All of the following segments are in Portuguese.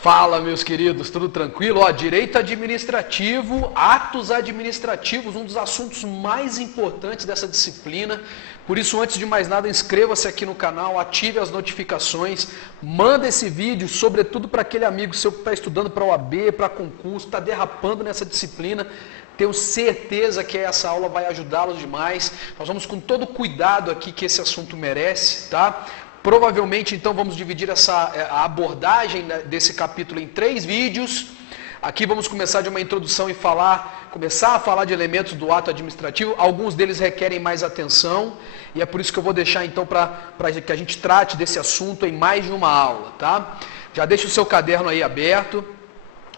Fala, meus queridos, tudo tranquilo? Ó, direito administrativo, atos administrativos, um dos assuntos mais importantes dessa disciplina. Por isso, antes de mais nada, inscreva-se aqui no canal, ative as notificações, manda esse vídeo, sobretudo para aquele amigo seu que está estudando para OAB, para concurso, está derrapando nessa disciplina. Tenho certeza que essa aula vai ajudá-los demais. Nós vamos com todo cuidado aqui que esse assunto merece, tá? Provavelmente, então, vamos dividir a abordagem desse capítulo em 3 vídeos. Aqui vamos começar de uma introdução e começar a falar de elementos do ato administrativo. Alguns deles requerem mais atenção e é por isso que eu vou deixar, então, para que a gente trate desse assunto em mais de uma aula, tá? Já deixa o seu caderno aí aberto.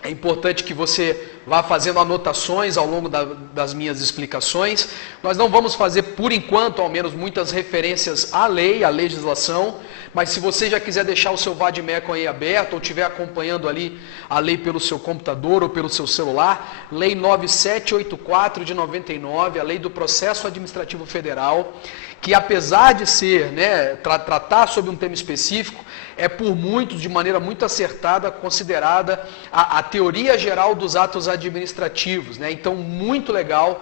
É importante que você vá fazendo anotações ao longo das minhas explicações. Nós não vamos fazer, por enquanto, ao menos, muitas referências à lei, à legislação, mas se você já quiser deixar o seu Vademecum aí aberto, ou estiver acompanhando ali a lei pelo seu computador ou pelo seu celular, Lei 9784 de 99, a Lei do Processo Administrativo Federal, que apesar de ser, tratar sobre um tema específico, é por muitos, de maneira muito acertada, considerada a teoria geral dos atos administrativos, né? Então, muito legal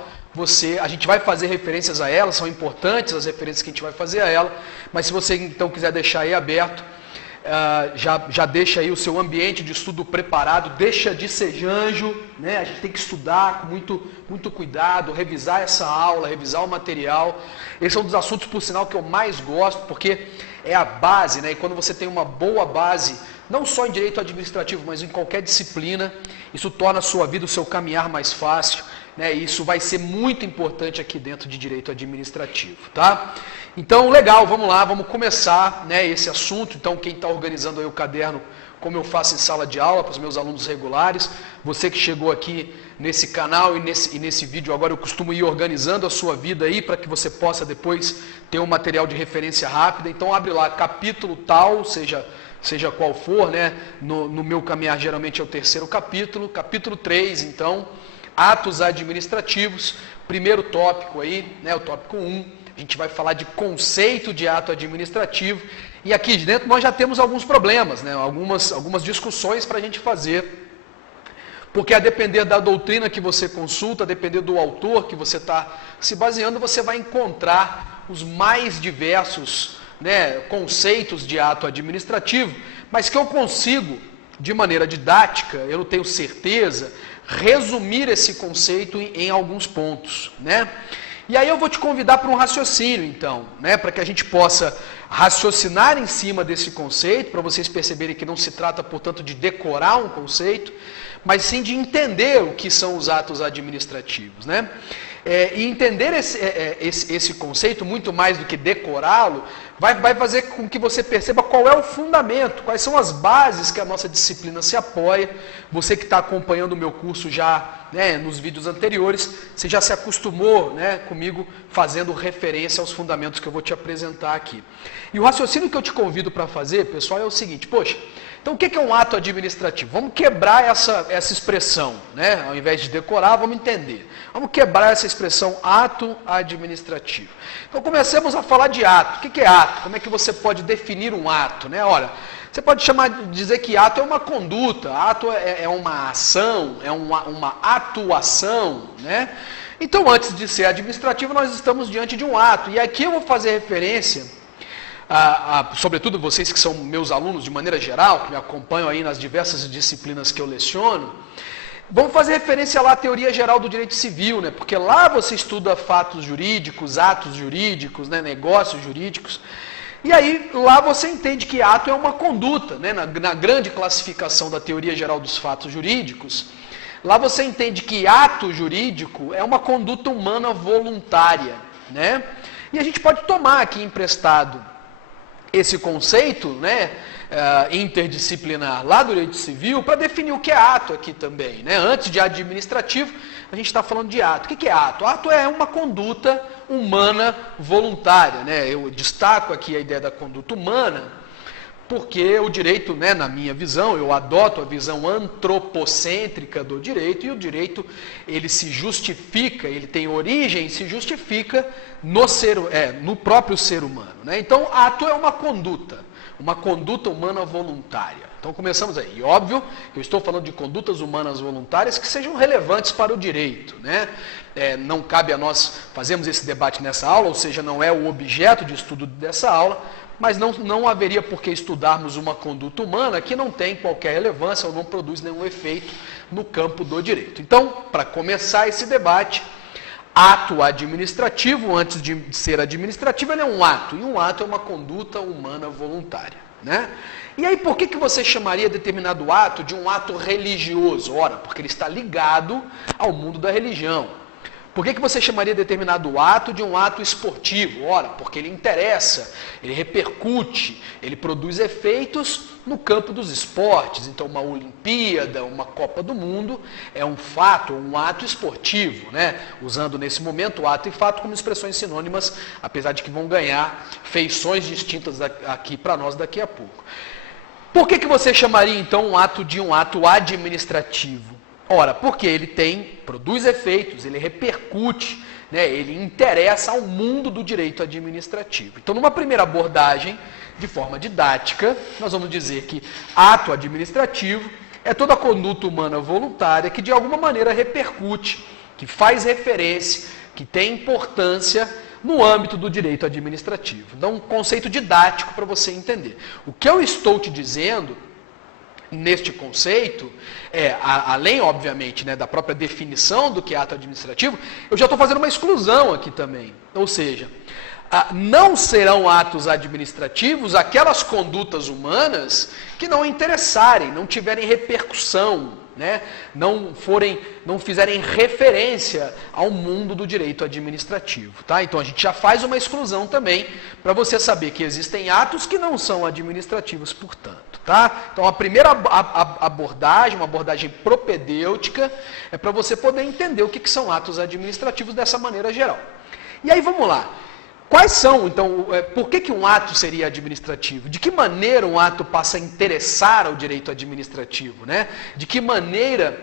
a gente vai fazer referências a ela, são importantes as referências que a gente vai fazer a ela, mas se você então quiser deixar aí aberto, já deixa aí o seu ambiente de estudo preparado, deixa de ser janjo, né? A gente tem que estudar com muito cuidado, revisar essa aula, revisar o material. Esse é um dos assuntos, por sinal, que eu mais gosto, porque é a base, né? E quando você tem uma boa base, não só em direito administrativo, mas em qualquer disciplina, isso torna a sua vida, o seu caminhar mais fácil, né? E isso vai ser muito importante aqui dentro de direito administrativo, tá? Então, legal, vamos lá, vamos começar, né, esse assunto. Então, quem está organizando aí o caderno, como eu faço em sala de aula para os meus alunos regulares, você que chegou aqui nesse canal e nesse vídeo agora, eu costumo ir organizando a sua vida aí para que você possa depois ter um material de referência rápida. Então, abre lá, capítulo tal, seja qual for, né? No meu caminhar geralmente é o 3º capítulo, capítulo 3, então, atos administrativos, primeiro tópico aí, né, o tópico 1, a gente vai falar de conceito de ato administrativo, e aqui dentro nós já temos alguns problemas, né, algumas discussões para a gente fazer, porque a depender da doutrina que você consulta, a depender do autor que você está se baseando, você vai encontrar os mais diversos, né, conceitos de ato administrativo, mas que eu consigo, de maneira didática, eu não tenho certeza, resumir esse conceito em alguns pontos, né? E aí eu vou te convidar para um raciocínio, então, né, para que a gente possa raciocinar em cima desse conceito, para vocês perceberem que não se trata, portanto, de decorar um conceito, mas sim de entender o que são os atos administrativos, né? E entender esse conceito, muito mais do que decorá-lo, vai fazer com que você perceba qual é o fundamento, quais são as bases que a nossa disciplina se apoia. Você que está acompanhando o meu curso já, né, nos vídeos anteriores, você já se acostumou, né, comigo fazendo referência aos fundamentos que eu vou te apresentar aqui. E o raciocínio que eu te convido para fazer, pessoal, é o seguinte: poxa, então o que é um ato administrativo? Vamos quebrar essa expressão, né? Ao invés de decorar, vamos entender. Vamos quebrar essa expressão ato administrativo. Então comecemos a falar de ato. O que é ato? Como é que você pode definir um ato, né? Olha, você pode dizer que ato é uma conduta, ato é uma ação, é uma atuação, né? Então, antes de ser administrativo, nós estamos diante de um ato. E aqui eu vou fazer referência sobretudo vocês que são meus alunos de maneira geral, que me acompanham aí nas diversas disciplinas que eu leciono, vamos fazer referência lá à teoria geral do direito civil, né? Porque lá você estuda fatos jurídicos, atos jurídicos, né? Negócios jurídicos, e aí lá você entende que ato é uma conduta, né? Na grande classificação da teoria geral dos fatos jurídicos, lá você entende que ato jurídico é uma conduta humana voluntária, né? E a gente pode tomar aqui emprestado esse conceito, né, interdisciplinar lá do direito civil para definir o que é ato aqui também, né? Antes de administrativo, a gente está falando de ato. O que é ato? Ato é uma conduta humana voluntária, né? Eu destaco aqui a ideia da conduta humana porque o direito, né, na minha visão, eu adoto a visão antropocêntrica do direito, e o direito ele se justifica, ele tem origem e se justifica no próprio ser humano. Né? Então, ato é uma conduta humana voluntária. Então começamos aí. E óbvio que eu estou falando de condutas humanas voluntárias que sejam relevantes para o direito. Né? Não cabe a nós fazermos esse debate nessa aula, ou seja, não é o objeto de estudo dessa aula, mas não haveria por que estudarmos uma conduta humana que não tem qualquer relevância ou não produz nenhum efeito no campo do direito. Então, para começar esse debate, ato administrativo, antes de ser administrativo, ele é um ato, e um ato é uma conduta humana voluntária. Né? E aí, por que você chamaria determinado ato de um ato religioso? Ora, porque ele está ligado ao mundo da religião. Por que você chamaria determinado ato de um ato esportivo? Ora, porque ele interessa, ele repercute, ele produz efeitos no campo dos esportes. Então, uma Olimpíada, uma Copa do Mundo é um fato, um ato esportivo, né? Usando nesse momento ato e fato como expressões sinônimas, apesar de que vão ganhar feições distintas aqui para nós daqui a pouco. Por que você chamaria então um ato de um ato administrativo? Ora, porque ele produz efeitos, ele repercute, né, ele interessa ao mundo do direito administrativo. Então, numa primeira abordagem, de forma didática, nós vamos dizer que ato administrativo é toda a conduta humana voluntária que de alguma maneira repercute, que faz referência, que tem importância no âmbito do direito administrativo. Então, um conceito didático para você entender. O que eu estou te dizendo neste conceito, além, obviamente, né, da própria definição do que é ato administrativo, eu já estou fazendo uma exclusão aqui também. Ou seja, não serão atos administrativos aquelas condutas humanas que não interessarem, não tiverem repercussão, né, não fizerem referência ao mundo do direito administrativo. Tá? Então a gente já faz uma exclusão também para você saber que existem atos que não são administrativos, portanto. Tá? Então a primeira abordagem, uma abordagem propedêutica, é para você poder entender o que são atos administrativos dessa maneira geral. E aí vamos lá. Quais são, então, por que um ato seria administrativo? De que maneira um ato passa a interessar ao direito administrativo? Né? De que maneira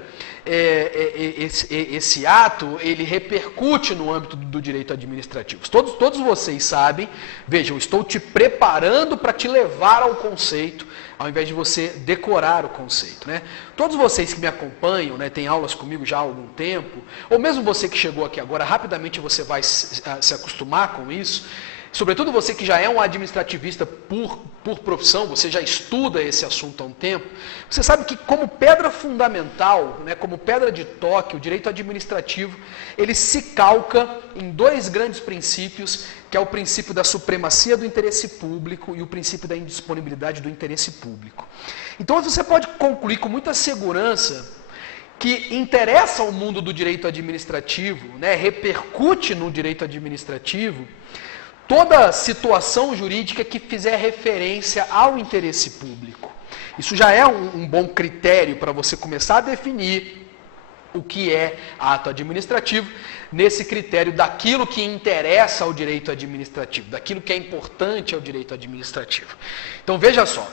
esse ato ele repercute no âmbito do direito administrativo? Todos vocês sabem, vejam, estou te preparando para te levar ao conceito, ao invés de você decorar o conceito. Né? Todos vocês que me acompanham, né, têm aulas comigo já há algum tempo, ou mesmo você que chegou aqui agora, rapidamente você vai se acostumar com isso, sobretudo você que já é um administrativista por profissão, você já estuda esse assunto há um tempo, você sabe que como pedra fundamental, né, como pedra de toque, o direito administrativo, ele se calca em dois grandes princípios, que é o princípio da supremacia do interesse público e o princípio da indisponibilidade do interesse público. Então você pode concluir com muita segurança que interessa ao mundo do direito administrativo, né, repercute no direito administrativo, toda situação jurídica que fizer referência ao interesse público. Isso já é um bom critério para você começar a definir o que é ato administrativo, nesse critério daquilo que interessa ao direito administrativo, daquilo que é importante ao direito administrativo. Então veja só,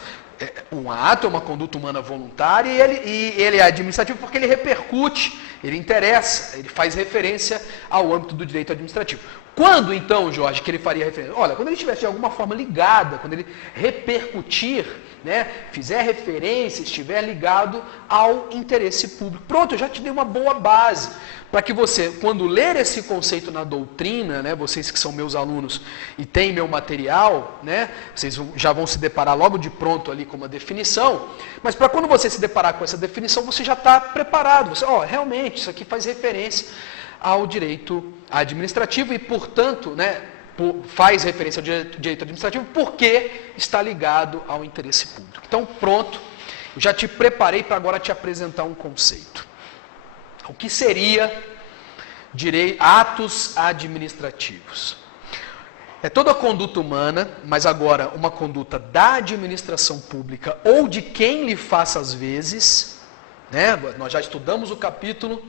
um ato é uma conduta humana voluntária e ele é administrativo porque ele repercute, ele interessa, ele faz referência ao âmbito do direito administrativo. Quando então, Jorge, que ele faria referência? Olha, quando ele estivesse de alguma forma ligado, quando ele repercutir, né, fizer referência, estiver ligado ao interesse público. Pronto, eu já te dei uma boa base para que você, quando ler esse conceito na doutrina, né, vocês que são meus alunos e têm meu material, né, vocês já vão se deparar logo de pronto ali com uma definição, mas para quando você se deparar com essa definição, você já está preparado. Você, realmente, isso aqui faz referência ao direito administrativo e, portanto, né, faz referência ao direito administrativo porque está ligado ao interesse público. Então, pronto, eu já te preparei para agora te apresentar um conceito. O que seria atos administrativos? É toda a conduta humana, mas agora uma conduta da administração pública ou de quem lhe faça as vezes, né? Nós já estudamos o capítulo,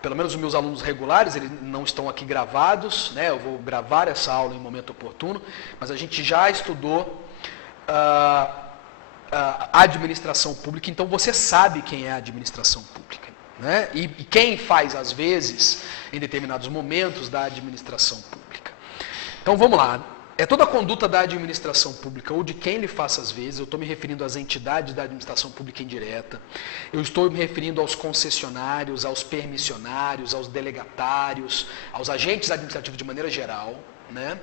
pelo menos os meus alunos regulares, eles não estão aqui gravados, né? Eu vou gravar essa aula em momento oportuno, mas a gente já estudou a administração pública, então você sabe quem é a administração pública, né? E quem faz, às vezes, em determinados momentos, da administração pública. Então vamos lá. É toda a conduta da administração pública ou de quem lhe faça às vezes, eu estou me referindo às entidades da administração pública indireta, eu estou me referindo aos concessionários, aos permissionários, aos delegatários, aos agentes administrativos de maneira geral, né?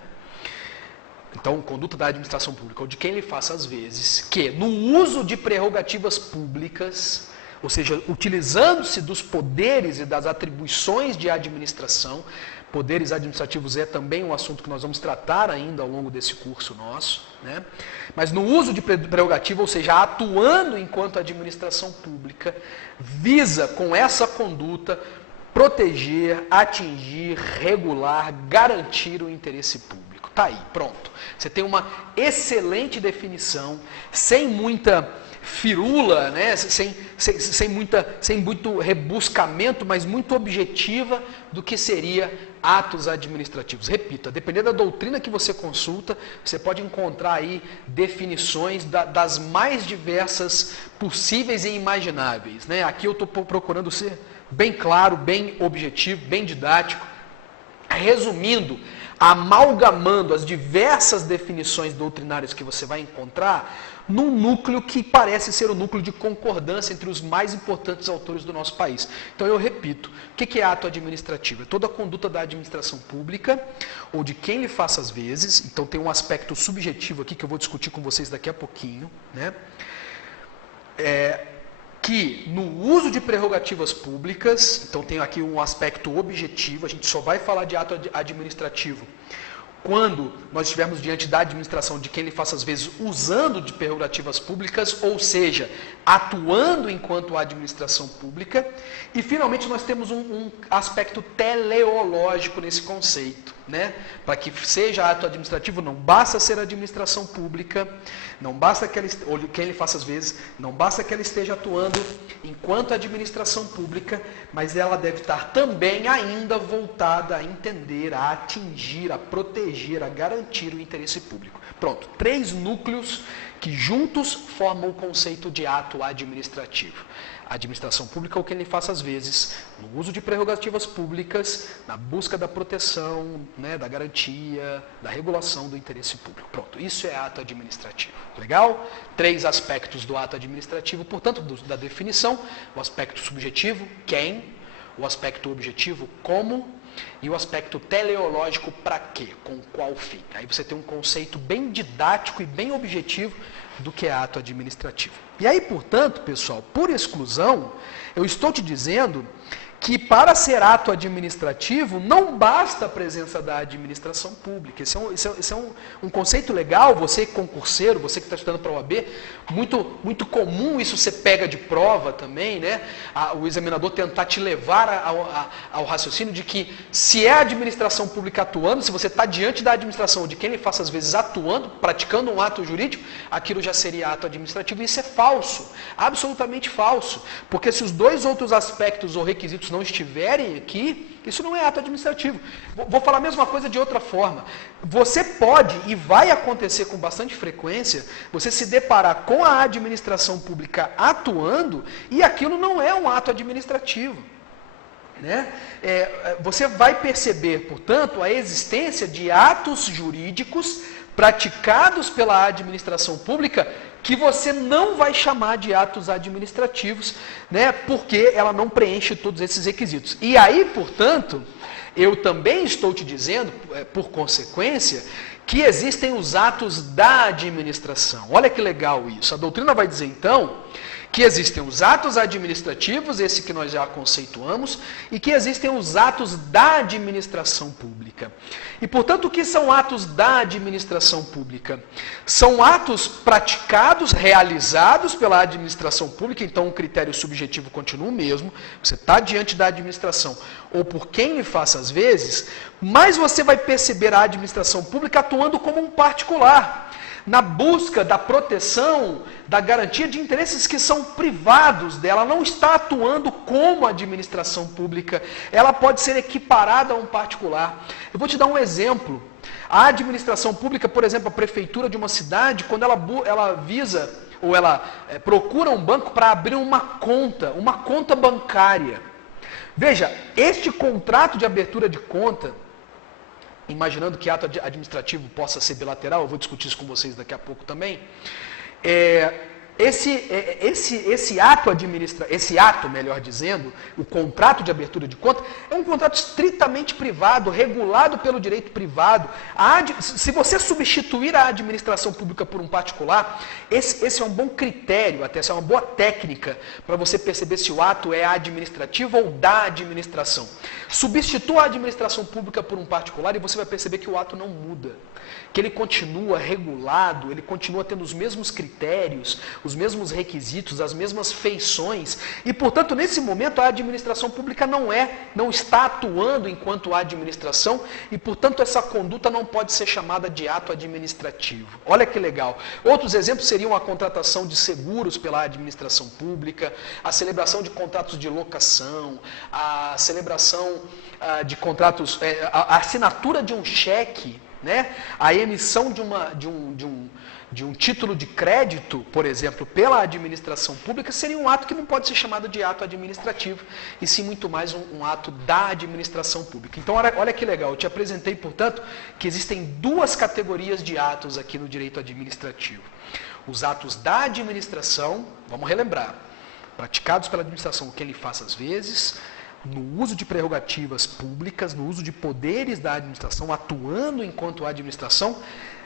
Então, conduta da administração pública ou de quem lhe faça às vezes, que no uso de prerrogativas públicas, ou seja, utilizando-se dos poderes e das atribuições de administração, poderes administrativos é também um assunto que nós vamos tratar ainda ao longo desse curso nosso, né? Mas no uso de prerrogativa, ou seja, atuando enquanto administração pública, visa com essa conduta proteger, atingir, regular, garantir o interesse público. Tá aí, pronto. Você tem uma excelente definição, sem muita firula, né? sem muito rebuscamento, mas muito objetiva do que seria atos administrativos. Repito, dependendo da doutrina que você consulta, você pode encontrar aí definições das mais diversas possíveis e imagináveis, né? Aqui eu estou procurando ser bem claro, bem objetivo, bem didático, resumindo, amalgamando as diversas definições doutrinárias que você vai encontrar num núcleo que parece ser o núcleo de concordância entre os mais importantes autores do nosso país. Então eu repito, o que é ato administrativo? É toda a conduta da administração pública ou de quem lhe faça às vezes, então tem um aspecto subjetivo aqui que eu vou discutir com vocês daqui a pouquinho, né? Que no uso de prerrogativas públicas, então tem aqui um aspecto objetivo, a gente só vai falar de ato administrativo quando nós estivermos diante da administração de quem lhe faça às vezes usando de prerrogativas públicas, ou seja, atuando enquanto administração pública. E finalmente nós temos um aspecto teleológico nesse conceito, né? Para que seja ato administrativo não basta ser administração pública, não basta que ela, ou quem lhe faça às vezes, não basta que ela esteja atuando enquanto administração pública, mas ela deve estar também ainda voltada a entender, a atingir, a proteger, a garantir o interesse público. Pronto, 3 núcleos que juntos formam o conceito de ato administrativo. A administração pública ou quem lhe faça às vezes, no uso de prerrogativas públicas, na busca da proteção, né, da garantia, da regulação do interesse público. Pronto, isso é ato administrativo. Legal? 3 aspectos do ato administrativo, portanto, da definição: o aspecto subjetivo, quem; o aspecto objetivo, como; e o aspecto teleológico, para quê, com qual fim. Aí você tem um conceito bem didático e bem objetivo do que é ato administrativo. E aí, portanto, pessoal, por exclusão, eu estou te dizendo que para ser ato administrativo não basta a presença da administração pública. Esse é um conceito legal, você concurseiro, você que está estudando para a OAB, muito comum isso ser pega de prova também, né? O examinador tentar te levar ao raciocínio de que se é a administração pública atuando, se você está diante da administração, de quem lhe faça às vezes atuando, praticando um ato jurídico, aquilo já seria ato administrativo. E isso é falso, absolutamente falso, porque se os 2 outros aspectos ou requisitos não estiverem aqui, isso não é ato administrativo. Vou falar a mesma coisa de outra forma. Você pode, e vai acontecer com bastante frequência, você se deparar com a administração pública atuando e aquilo não é um ato administrativo, né? Você vai perceber, portanto, a existência de atos jurídicos praticados pela administração pública que você não vai chamar de atos administrativos, né, porque ela não preenche todos esses requisitos. E aí, portanto, eu também estou te dizendo, por consequência, que existem os atos da administração. Olha que legal isso. A doutrina vai dizer, então, que existem os atos administrativos, esse que nós já conceituamos, e que existem os atos da administração pública. E, portanto, o que são atos da administração pública? São atos praticados, realizados pela administração pública, então o critério subjetivo continua o mesmo, você está diante da administração, ou por quem lhe faça às vezes, mas você vai perceber a administração pública atuando como um particular, na busca da proteção, da garantia de interesses que são privados dela. Ela não está atuando como administração pública, ela pode ser equiparada a um particular. Eu vou te dar um exemplo. A administração pública, por exemplo, a prefeitura de uma cidade, quando ela visa ou ela procura um banco para abrir uma conta bancária. Veja, este contrato de abertura de conta, imaginando que ato administrativo possa ser bilateral, eu vou discutir isso com vocês daqui a pouco também, esse ato, melhor dizendo, o contrato de abertura de conta, é um contrato estritamente privado, regulado pelo direito privado. Se você substituir a administração pública por um particular, esse é um bom critério, até essa é uma boa técnica para você perceber se o ato é administrativo ou da administração. Substitua a administração pública por um particular e você vai perceber que o ato não muda, que ele continua regulado, ele continua tendo os mesmos critérios, os mesmos requisitos, as mesmas feições, e, portanto, nesse momento a administração pública não está atuando enquanto administração, e, portanto, essa conduta não pode ser chamada de ato administrativo. Olha que legal. Outros exemplos seriam a contratação de seguros pela administração pública, a celebração de contratos de locação, a celebração de contratos, a assinatura de um cheque, né? A emissão de um título de crédito, por exemplo, pela administração pública, seria um ato que não pode ser chamado de ato administrativo, e sim muito mais um ato da administração pública. Então, olha que legal, eu te apresentei, portanto, que existem duas categorias de atos aqui no direito administrativo. Os atos da administração, vamos relembrar, praticados pela administração, o que ele faz às vezes, no uso de prerrogativas públicas, no uso de poderes da administração, atuando enquanto administração,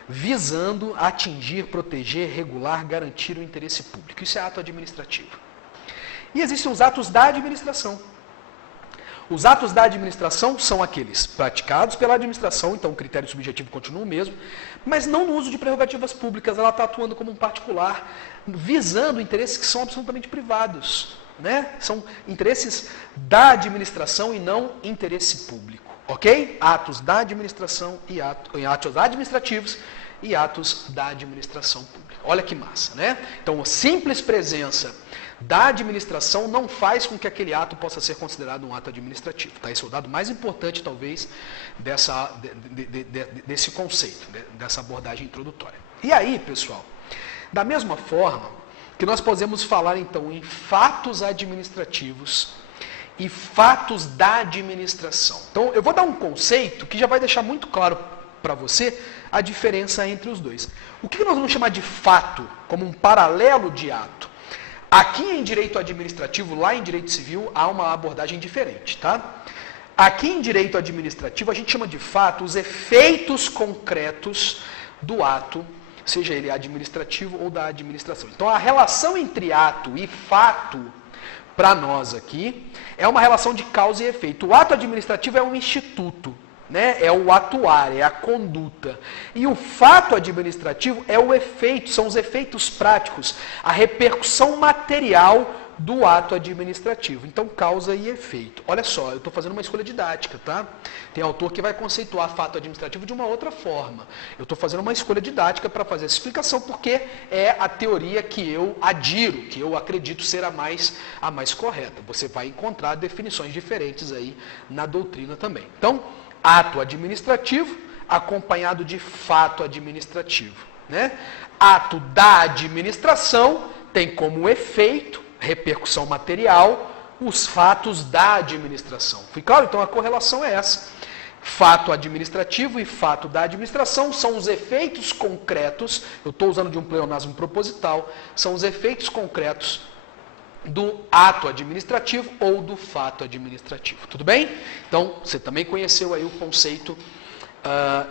visando atingir, proteger, regular, garantir o interesse público. Isso é ato administrativo. E existem os atos da administração. Os atos da administração são aqueles praticados pela administração, então o critério subjetivo continua o mesmo, mas não no uso de prerrogativas públicas, ela está atuando como um particular, visando interesses que são absolutamente privados. Né? São interesses da administração e não interesse público, ok? Atos da administração e atos administrativos e atos da administração pública. Olha que massa, né? Então, a simples presença da administração não faz com que aquele ato possa ser considerado um ato administrativo. Tá? Esse é o dado mais importante, talvez, desse conceito, dessa abordagem introdutória. E aí, pessoal, da mesma forma que nós podemos falar, então, em fatos administrativos e fatos da administração. Então, eu vou dar um conceito que já vai deixar muito claro para você a diferença entre os dois. O que nós vamos chamar de fato, como um paralelo de ato? Aqui em direito administrativo, lá em direito civil, há uma abordagem diferente, tá? Aqui em direito administrativo, a gente chama de fato os efeitos concretos do ato, seja ele administrativo ou da administração. Então, a relação entre ato e fato, para nós aqui, é uma relação de causa e efeito. O ato administrativo é um instituto, né? É o atuar, é a conduta. E o fato administrativo é o efeito, são os efeitos práticos, a repercussão material do ato administrativo. Então, causa e efeito. Olha só, eu estou fazendo uma escolha didática, tá? Tem autor que vai conceituar fato administrativo de uma outra forma. Eu estou fazendo uma escolha didática para fazer essa explicação, porque é a teoria que eu adiro, que eu acredito ser a mais correta. Você vai encontrar definições diferentes aí na doutrina também. Então, ato administrativo acompanhado de fato administrativo, né? Ato da administração tem como efeito repercussão material, os fatos da administração. Foi claro? Então a correlação é essa. Fato administrativo e fato da administração são os efeitos concretos, eu estou usando de um pleonasmo proposital, são os efeitos concretos do ato administrativo ou do fato administrativo. Tudo bem? Então, você também conheceu aí o conceito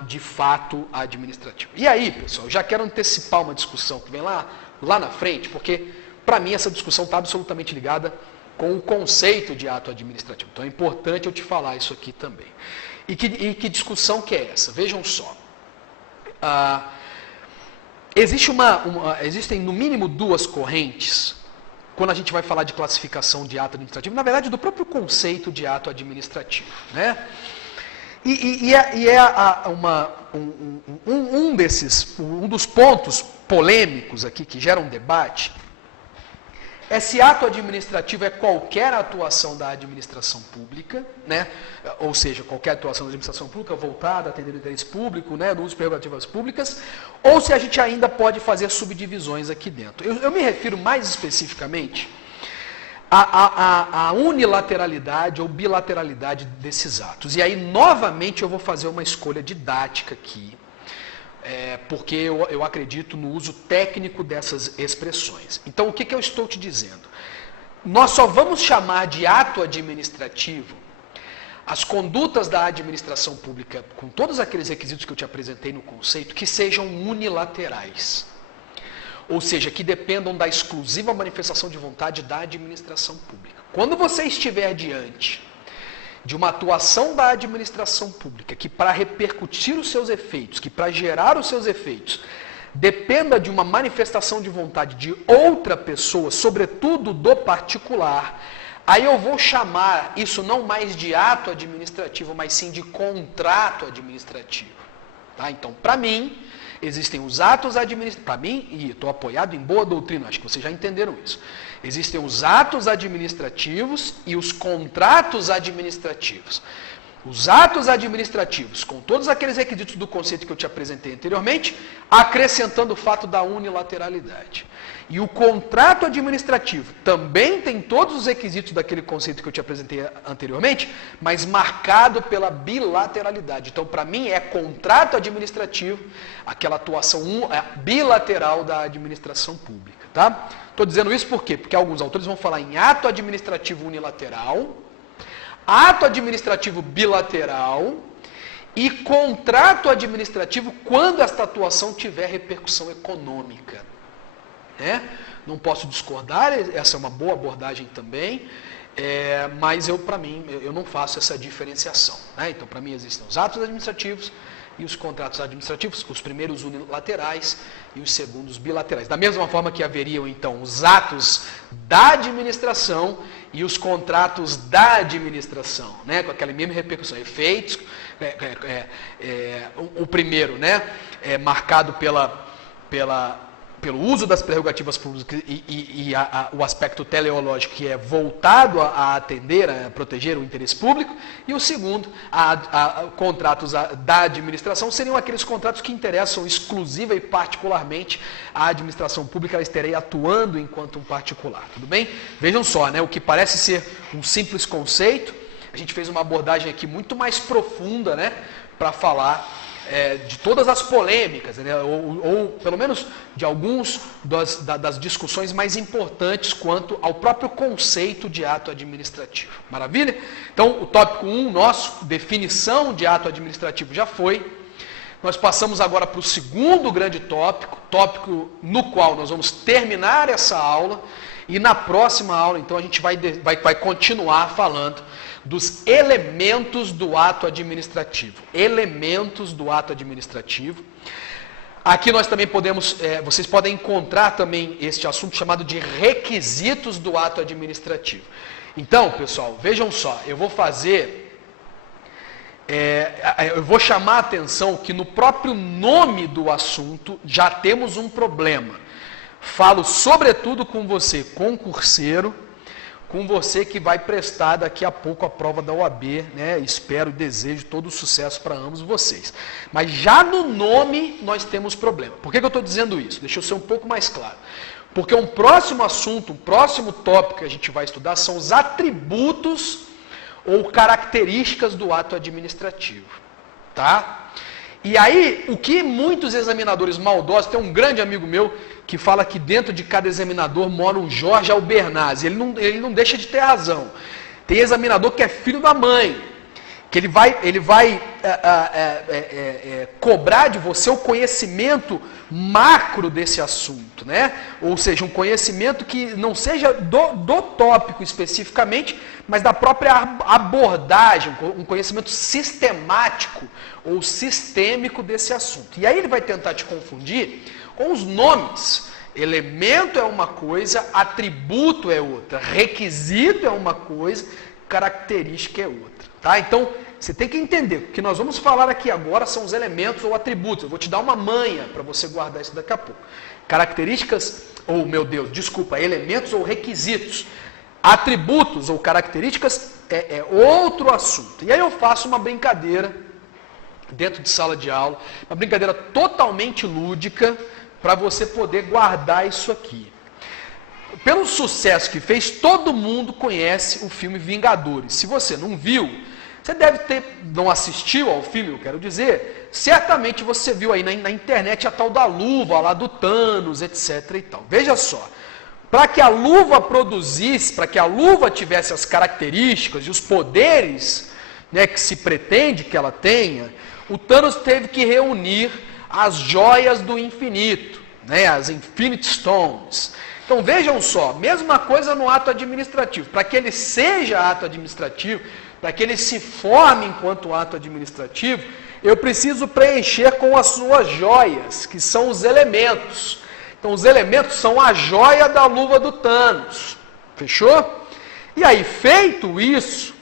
de fato administrativo. E aí, pessoal, eu já quero antecipar uma discussão que vem lá na frente, porque para mim essa discussão está absolutamente ligada com o conceito de ato administrativo. Então é importante eu te falar isso aqui também. E que discussão que é essa? Vejam só. Existem no mínimo duas correntes quando a gente vai falar de classificação de ato administrativo, na verdade do próprio conceito de ato administrativo, né? Um dos pontos polêmicos aqui que geram um debate Esse ato administrativo é qualquer atuação da administração pública, né? Ou seja, qualquer atuação da administração pública voltada a atender o interesse público, né? No uso de prerrogativas públicas, ou se a gente ainda pode fazer subdivisões aqui dentro. Eu me refiro mais especificamente à unilateralidade ou bilateralidade desses atos. E aí, novamente, eu vou fazer uma escolha didática aqui, porque eu acredito no uso técnico dessas expressões. Então, o que eu estou te dizendo? Nós só vamos chamar de ato administrativo as condutas da administração pública, com todos aqueles requisitos que eu te apresentei no conceito, que sejam unilaterais. Ou seja, que dependam da exclusiva manifestação de vontade da administração pública. Quando você estiver diante de uma atuação da administração pública que, para repercutir os seus efeitos, que para gerar os seus efeitos, dependa de uma manifestação de vontade de outra pessoa, sobretudo do particular, aí eu vou chamar isso não mais de ato administrativo, mas sim de contrato administrativo. Tá? Então, para mim, existem os atos administrativos, para mim, e estou apoiado em boa doutrina, acho que vocês já entenderam isso. Existem os atos administrativos e os contratos administrativos. Os atos administrativos, com todos aqueles requisitos do conceito que eu te apresentei anteriormente, acrescentando o fato da unilateralidade. E o contrato administrativo também tem todos os requisitos daquele conceito que eu te apresentei anteriormente, mas marcado pela bilateralidade. Então, para mim, é contrato administrativo, aquela atuação bilateral da administração pública. Tá? Estou dizendo isso por quê? Porque alguns autores vão falar em ato administrativo unilateral, ato administrativo bilateral e contrato administrativo quando esta atuação tiver repercussão econômica. Né? Não posso discordar, essa é uma boa abordagem também, mas para mim, eu não faço essa diferenciação. Né? Então, para mim, existem os atos administrativos e os contratos administrativos, os primeiros unilaterais e os segundos bilaterais. Da mesma forma que haveriam, então, os atos da administração e os contratos da administração, né? Com aquela mesma repercussão, efeitos, o primeiro, né? Marcado pelo uso das prerrogativas públicas e o aspecto teleológico, que é voltado a atender, a proteger o interesse público, e o segundo, contratos da administração, seriam aqueles contratos que interessam exclusiva e particularmente a administração pública, ela estaria atuando enquanto um particular, tudo bem? Vejam só, né, o que parece ser um simples conceito, a gente fez uma abordagem aqui muito mais profunda, né, para falar de todas as polêmicas, né? ou pelo menos de alguns das discussões mais importantes quanto ao próprio conceito de ato administrativo. Maravilha? Então, o tópico 1 nosso, definição de ato administrativo, já foi. Nós passamos agora para o segundo grande tópico no qual nós vamos terminar essa aula, e na próxima aula, então, a gente vai continuar falando dos elementos do ato administrativo. Elementos do ato administrativo. Aqui nós também vocês podem encontrar também este assunto chamado de requisitos do ato administrativo. Então, pessoal, vejam só, eu vou chamar a atenção que no próprio nome do assunto já temos um problema. Falo sobretudo com você, concurseiro, com você que vai prestar daqui a pouco a prova da OAB, né? Espero e desejo todo o sucesso para ambos vocês. Mas já no nome nós temos problema. Por que eu estou dizendo isso? Deixa eu ser um pouco mais claro. Porque um próximo assunto, um próximo tópico que a gente vai estudar são os atributos ou características do ato administrativo. Tá? E aí, o que muitos examinadores maldosos, tem um grande amigo meu que fala que dentro de cada examinador mora um Jorge Albernaz. Ele não deixa de ter razão. Tem examinador que é filho da mãe, que ele vai cobrar de você o conhecimento macro desse assunto, né? Ou seja, um conhecimento que não seja do tópico especificamente, mas da própria abordagem, um conhecimento sistemático ou sistêmico desse assunto. E aí ele vai tentar te confundir com os nomes. Elemento é uma coisa, atributo é outra, requisito é uma coisa, característica é outra. Tá? Então, você tem que entender, o que nós vamos falar aqui agora são os elementos ou atributos. Eu vou te dar uma manha para você guardar isso daqui a pouco. Características, elementos ou requisitos. Atributos ou características é outro assunto. E aí eu faço uma brincadeira dentro de sala de aula, uma brincadeira totalmente lúdica para você poder guardar isso aqui. Pelo sucesso que fez, todo mundo conhece o filme Vingadores. Se você não viu, você não assistiu ao filme, eu quero dizer, certamente você viu aí na internet a tal da luva lá do Thanos, etc. e tal. Veja só, para que a luva produzisse, para que a luva tivesse as características e os poderes, né, que se pretende que ela tenha, o Thanos teve que reunir as joias do infinito, né, as Infinity Stones. Então vejam só, mesma coisa no ato administrativo. Para que ele seja ato administrativo, para que ele se forme enquanto ato administrativo, eu preciso preencher com as suas joias, que são os elementos. Então os elementos são a joia da luva do Thanos. Fechou? E aí, feito isso,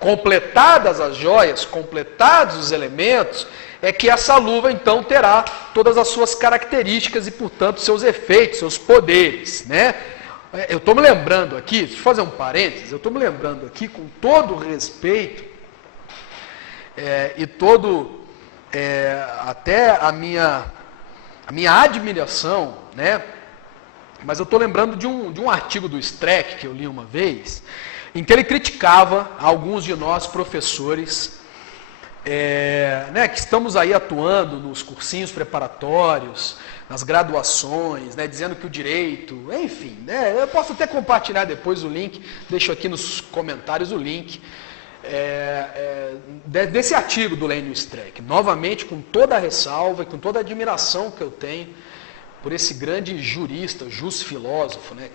completadas as joias, completados os elementos, é que essa luva então terá todas as suas características e, portanto, seus efeitos, seus poderes, né? Eu estou me lembrando aqui, deixa eu fazer um parênteses, eu estou me lembrando aqui com todo respeito e até a minha admiração, né? Mas eu estou lembrando de um artigo do Streck que eu li uma vez, em que ele criticava alguns de nós professores que estamos aí atuando nos cursinhos preparatórios, nas graduações, né, dizendo que o direito, enfim, né, eu posso até compartilhar depois o link, deixo aqui nos comentários o link desse artigo do Lênio Streck, novamente com toda a ressalva e com toda a admiração que eu tenho por esse grande jurista, filósofo, né,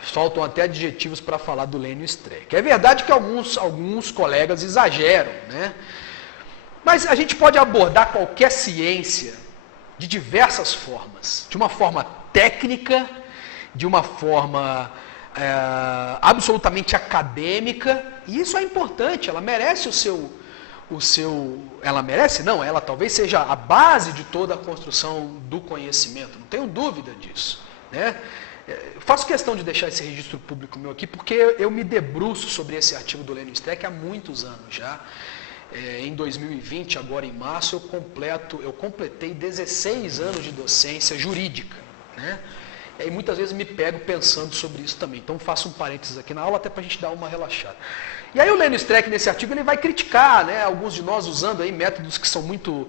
faltam até adjetivos para falar do Lênio Streck. É verdade que alguns colegas exageram, né? Mas a gente pode abordar qualquer ciência de diversas formas. De uma forma técnica, de uma forma absolutamente acadêmica, e isso é importante, ela merece ela merece? Não, ela talvez seja a base de toda a construção do conhecimento, não tenho dúvida disso, né? Faço questão de deixar esse registro público meu aqui, porque eu me debruço sobre esse artigo do Lênio Streck há muitos anos já. Em 2020, agora em março, eu completei 16 anos de docência jurídica, né? E muitas vezes me pego pensando sobre isso também. Então faço um parênteses aqui na aula até para a gente dar uma relaxada. E aí o Lênio Streck, nesse artigo, ele vai criticar, né, alguns de nós usando aí métodos que são muito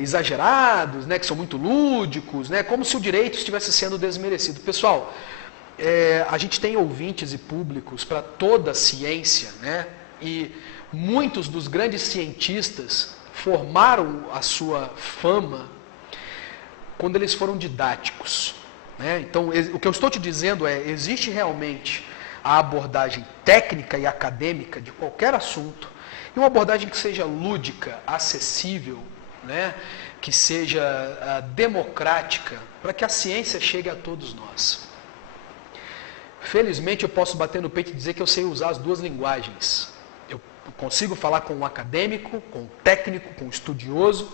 exagerados, né, que são muito lúdicos, né, como se o direito estivesse sendo desmerecido. Pessoal, a gente tem ouvintes e públicos para toda a ciência, né, e muitos dos grandes cientistas formaram a sua fama quando eles foram didáticos, né? Então, o que eu estou te dizendo existe realmente a abordagem técnica e acadêmica de qualquer assunto, e uma abordagem que seja lúdica, acessível, né? Que seja democrática, para que a ciência chegue a todos nós. Felizmente, eu posso bater no peito e dizer que eu sei usar as duas linguagens. Eu consigo falar com um acadêmico, com um técnico, com um estudioso,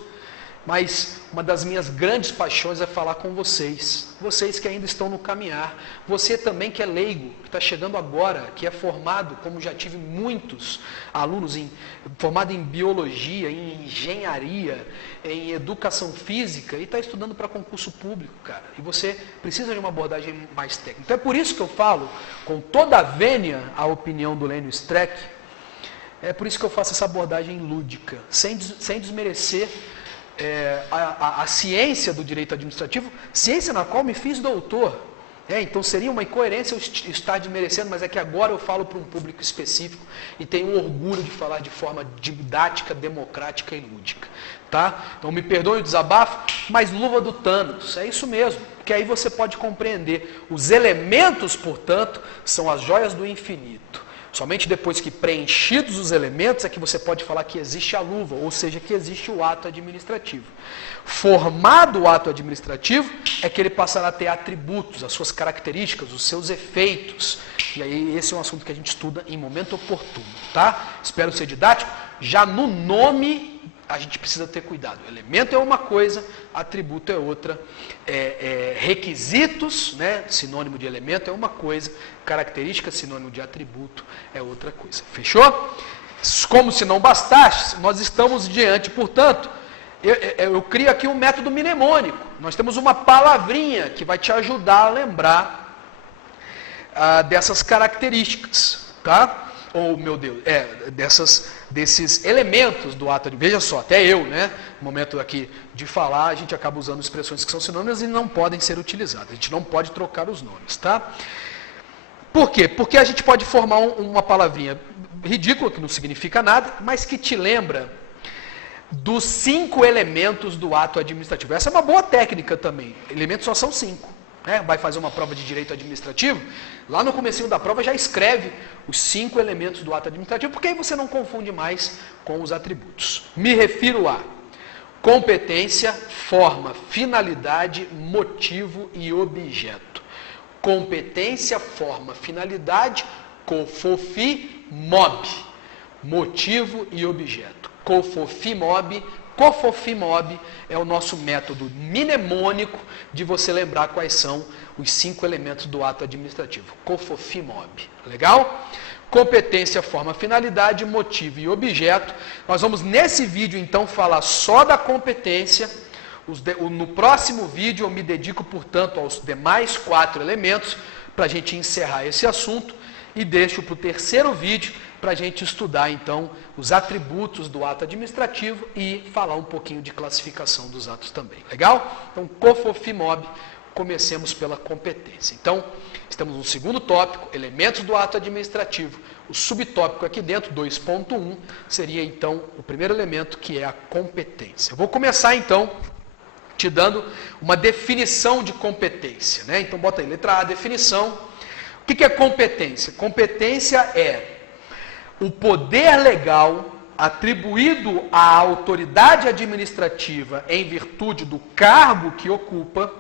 mas uma das minhas grandes paixões é falar com vocês que ainda estão no caminhar, você também que é leigo, que está chegando agora, que é formado, como já tive muitos alunos, formado em biologia, em engenharia, em educação física, e está estudando para concurso público, cara, e você precisa de uma abordagem mais técnica. Então é por isso que eu falo, com toda a vênia, a opinião do Lênio Streck, é por isso que eu faço essa abordagem lúdica, sem desmerecer a ciência do direito administrativo, ciência na qual me fiz doutor. Então seria uma incoerência eu estar desmerecendo, mas é que agora eu falo para um público específico e tenho orgulho de falar de forma didática, democrática e lúdica. Tá? Então me perdoe o desabafo, mas luva do Thanos, é isso mesmo, porque aí você pode compreender. Os elementos, portanto, são as joias do infinito. Somente depois que preenchidos os elementos é que você pode falar que existe a luva, ou seja, que existe o ato administrativo. Formado o ato administrativo, é que ele passará a ter atributos, as suas características, os seus efeitos. E aí esse é um assunto que a gente estuda em momento oportuno, tá? Espero ser didático. já no nome a gente precisa ter cuidado. Elemento é uma coisa, atributo é outra. Requisitos, né, sinônimo de elemento é uma coisa, característica, sinônimo de atributo é outra coisa. Fechou? Como se não bastasse, nós estamos diante, portanto, eu crio aqui um método mnemônico. Nós temos uma palavrinha que vai te ajudar a lembrar dessas características, tá? Ou, meu Deus, desses elementos do ato. Veja só, até eu, né? No momento aqui de falar, a gente acaba usando expressões que são sinônimas e não podem ser utilizadas. A gente não pode trocar os nomes, tá? Por quê? Porque a gente pode formar uma palavrinha ridícula, que não significa nada, mas que te lembra dos 5 elementos do ato administrativo. Essa é uma boa técnica também. Elementos só são 5. Né? Vai fazer uma prova de direito administrativo, lá no comecinho da prova já escreve os 5 elementos do ato administrativo, porque aí você não confunde mais com os atributos. Me refiro a competência, forma, finalidade, motivo e objeto. Competência, forma, finalidade, COFOFI, MOB. Motivo e objeto. COFOFI, MOB. COFOFI, MOB é o nosso método mnemônico de você lembrar quais são os 5 elementos do ato administrativo. COFOFI, MOB. Legal? Competência, forma, finalidade, motivo e objeto. Nós vamos nesse vídeo então falar só da competência. No próximo vídeo eu me dedico, portanto, aos demais 4 elementos para a gente encerrar esse assunto e deixo para o terceiro vídeo para a gente estudar então os atributos do ato administrativo e falar um pouquinho de classificação dos atos também. Legal? Então, COFOFI, MOB, comecemos pela competência. Então, estamos no segundo tópico, elementos do ato administrativo. O subtópico aqui dentro, 2.1, seria então o primeiro elemento, que é a competência. Eu vou começar então te dando uma definição de competência, né? Então bota aí, letra A, definição. O que é competência? Competência é o poder legal atribuído à autoridade administrativa em virtude do cargo que ocupa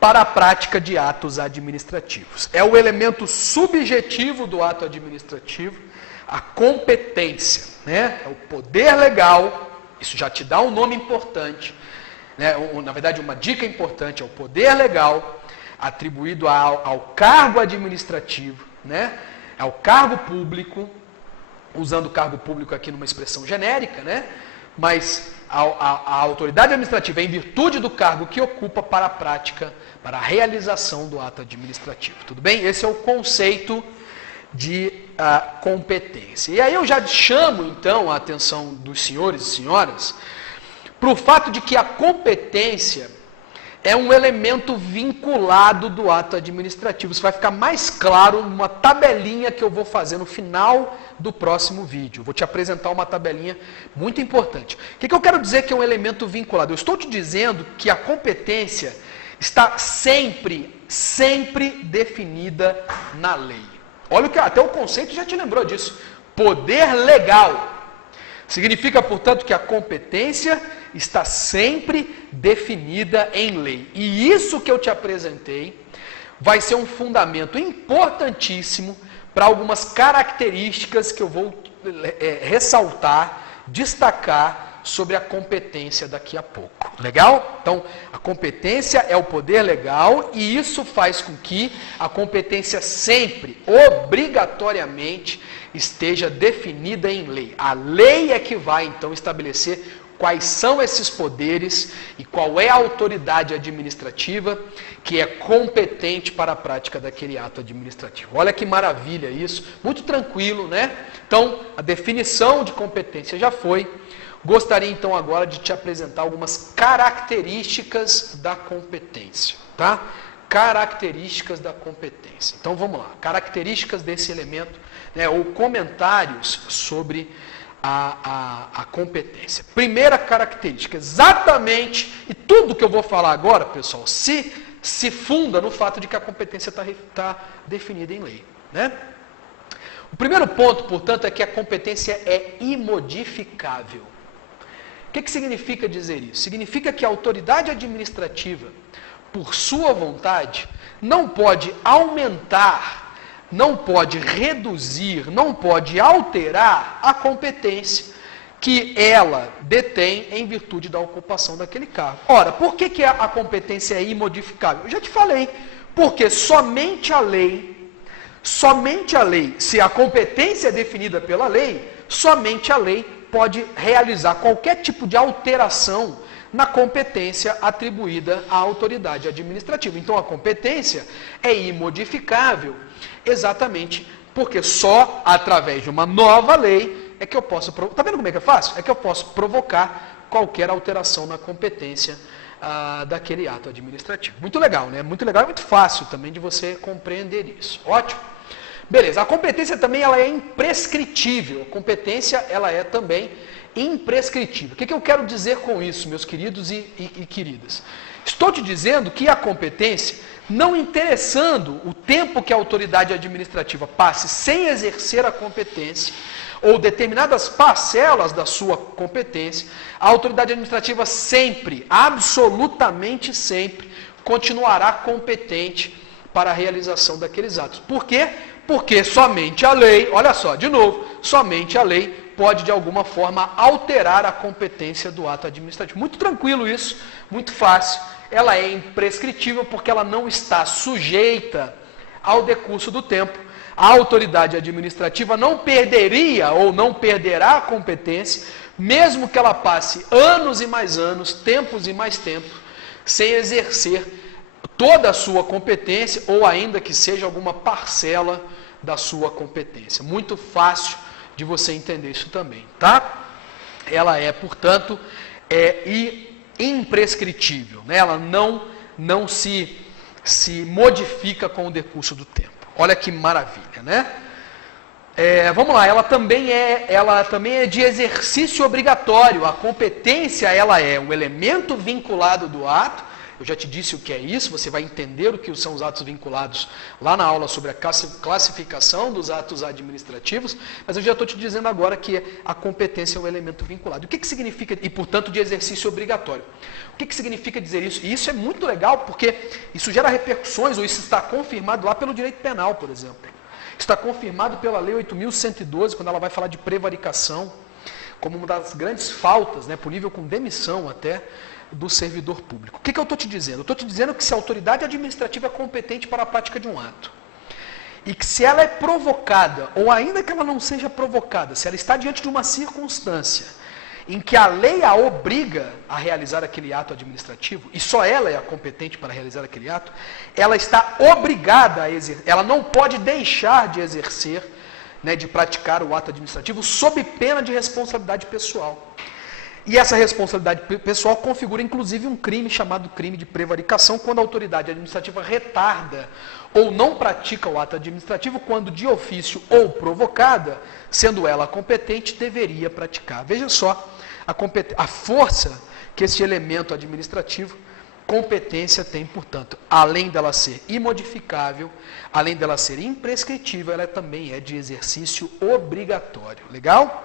para a prática de atos administrativos. É o elemento subjetivo do ato administrativo, a competência, né? É o poder legal, isso já te dá um nome importante, né? Na verdade, uma dica importante, é o poder legal atribuído ao cargo administrativo, né? Ao cargo público, usando o cargo público aqui numa expressão genérica, né? Mas a autoridade administrativa, em virtude do cargo que ocupa para a prática, para a realização do ato administrativo. Tudo bem? Esse é o conceito de competência. E aí eu já chamo, então, a atenção dos senhores e senhoras para o fato de que a competência é um elemento vinculado do ato administrativo. Isso vai ficar mais claro numa tabelinha que eu vou fazer no final do próximo vídeo. Eu vou te apresentar uma tabelinha muito importante. O que eu quero dizer que é um elemento vinculado? Eu estou te dizendo que a competência está sempre definida na lei. Olha o que até o conceito já te lembrou disso. Poder legal. Significa, portanto, que a competência está sempre definida em lei. E isso que eu te apresentei vai ser um fundamento importantíssimo para algumas características que eu vou ressaltar, destacar sobre a competência daqui a pouco. Legal? Então, a competência é o poder legal e isso faz com que a competência sempre, obrigatoriamente, esteja definida em lei. A lei é que vai, então, estabelecer quais são esses poderes e qual é a autoridade administrativa que é competente para a prática daquele ato administrativo. Olha que maravilha isso, muito tranquilo, né? Então, a definição de competência já foi. Gostaria, então, agora de te apresentar algumas características da competência, tá? Características da competência. Então, vamos lá. Características desse elemento, né, ou comentários sobre a competência. Primeira característica, exatamente, e tudo que eu vou falar agora, pessoal, se funda no fato de que a competência está definida em lei, né? O primeiro ponto, portanto, é que a competência é imodificável. O que significa dizer isso? Significa que a autoridade administrativa, por sua vontade, não pode aumentar, não pode reduzir, não pode alterar a competência que ela detém em virtude da ocupação daquele cargo. Ora, por que a competência é imodificável? Eu já te falei, porque somente a lei, se a competência é definida pela lei, somente a lei pode realizar qualquer tipo de alteração na competência atribuída à autoridade administrativa. Então, a competência é imodificável, exatamente porque só através de uma nova lei é que eu posso... Está vendo como é que é fácil? É que eu posso provocar qualquer alteração na competência daquele ato administrativo. Muito legal, né? Muito legal e muito fácil também de você compreender isso. Ótimo. Beleza. A competência também ela é imprescritível. A competência ela é também imprescritível. O que eu quero dizer com isso, meus queridos e queridas? Estou te dizendo que a competência, não interessando o tempo que a autoridade administrativa passe sem exercer a competência, ou determinadas parcelas da sua competência, a autoridade administrativa sempre, absolutamente sempre, continuará competente para a realização daqueles atos. Por quê? Porque somente a lei, olha só, de novo, somente a lei pode de alguma forma alterar a competência do ato administrativo. Muito tranquilo isso, muito fácil. Ela é imprescritível porque ela não está sujeita ao decurso do tempo. A autoridade administrativa não perderia ou não perderá a competência, mesmo que ela passe anos e mais anos, tempos e mais tempos, sem exercer toda a sua competência ou ainda que seja alguma parcela da sua competência. Muito fácil de você entender isso também, tá? Ela é, portanto, imprescritível, né? Ela não se modifica com o decurso do tempo. Olha que maravilha, né? Vamos lá, ela também é de exercício obrigatório. A competência ela é o elemento vinculado do ato. Eu já te disse o que é isso, você vai entender o que são os atos vinculados lá na aula sobre a classificação dos atos administrativos, mas eu já estou te dizendo agora que a competência é um elemento vinculado. O que significa, e portanto de exercício obrigatório? O que significa dizer isso? E isso é muito legal porque isso gera repercussões, ou isso está confirmado lá pelo direito penal, por exemplo. Está confirmado pela Lei 8.112, quando ela vai falar de prevaricação, como uma das grandes faltas, né, punível com demissão até, do servidor público. O que eu estou te dizendo? Eu estou te dizendo que se a autoridade administrativa é competente para a prática de um ato, e que se ela é provocada, ou ainda que ela não seja provocada, se ela está diante de uma circunstância em que a lei a obriga a realizar aquele ato administrativo, e só ela é a competente para realizar aquele ato, ela está obrigada a exercer, ela não pode deixar de exercer, né, de praticar o ato administrativo sob pena de responsabilidade pessoal. E essa responsabilidade pessoal configura inclusive um crime chamado crime de prevaricação, quando a autoridade administrativa retarda ou não pratica o ato administrativo, quando de ofício ou provocada, sendo ela competente, deveria praticar. Veja só a força que esse elemento administrativo, competência, tem, portanto. Além dela ser imodificável, além dela ser imprescritível, ela também é de exercício obrigatório. Legal?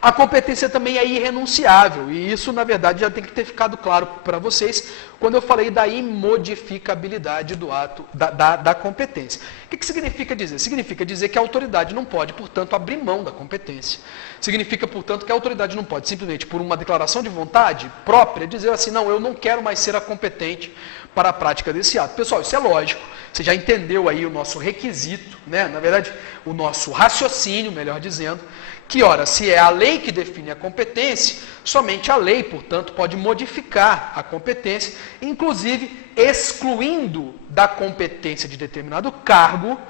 A competência também é irrenunciável, e isso, na verdade, já tem que ter ficado claro para vocês quando eu falei da imodificabilidade do ato, da competência. O que significa dizer? Significa dizer que a autoridade não pode, portanto, abrir mão da competência. Significa, portanto, que a autoridade não pode, simplesmente por uma declaração de vontade própria, dizer assim, não, eu não quero mais ser a competente para a prática desse ato. Pessoal, isso é lógico. Você já entendeu aí o nosso requisito, né? Na verdade, o nosso raciocínio, melhor dizendo, que, ora, se é a lei que define a competência, somente a lei, portanto, pode modificar a competência, inclusive excluindo da competência de determinado cargo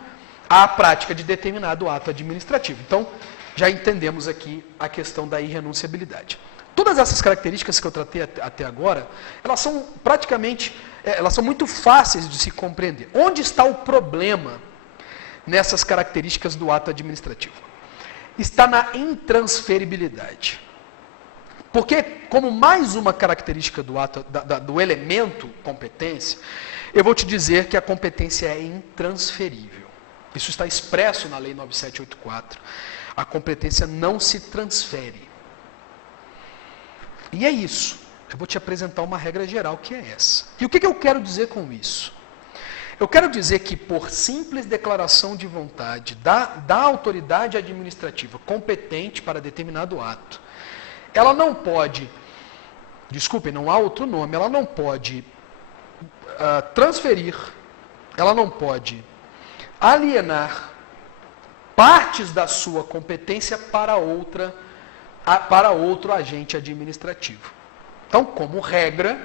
a prática de determinado ato administrativo. Então, já entendemos aqui a questão da irrenunciabilidade. Todas essas características que eu tratei até agora, elas são praticamente, elas são muito fáceis de se compreender. Onde está o problema nessas características do ato administrativo? Está na intransferibilidade. Porque, como mais uma característica do ato, do elemento competência, eu vou te dizer que a competência é intransferível. Isso está expresso na Lei 9784. A competência não se transfere. E é isso. Eu vou te apresentar uma regra geral que é essa. E o que eu quero dizer com isso? Eu quero dizer que, por simples declaração de vontade da autoridade administrativa competente para determinado ato, ela não pode, desculpem, não há outro nome, ela não pode transferir, ela não pode alienar partes da sua competência para outro agente administrativo. Então, como regra,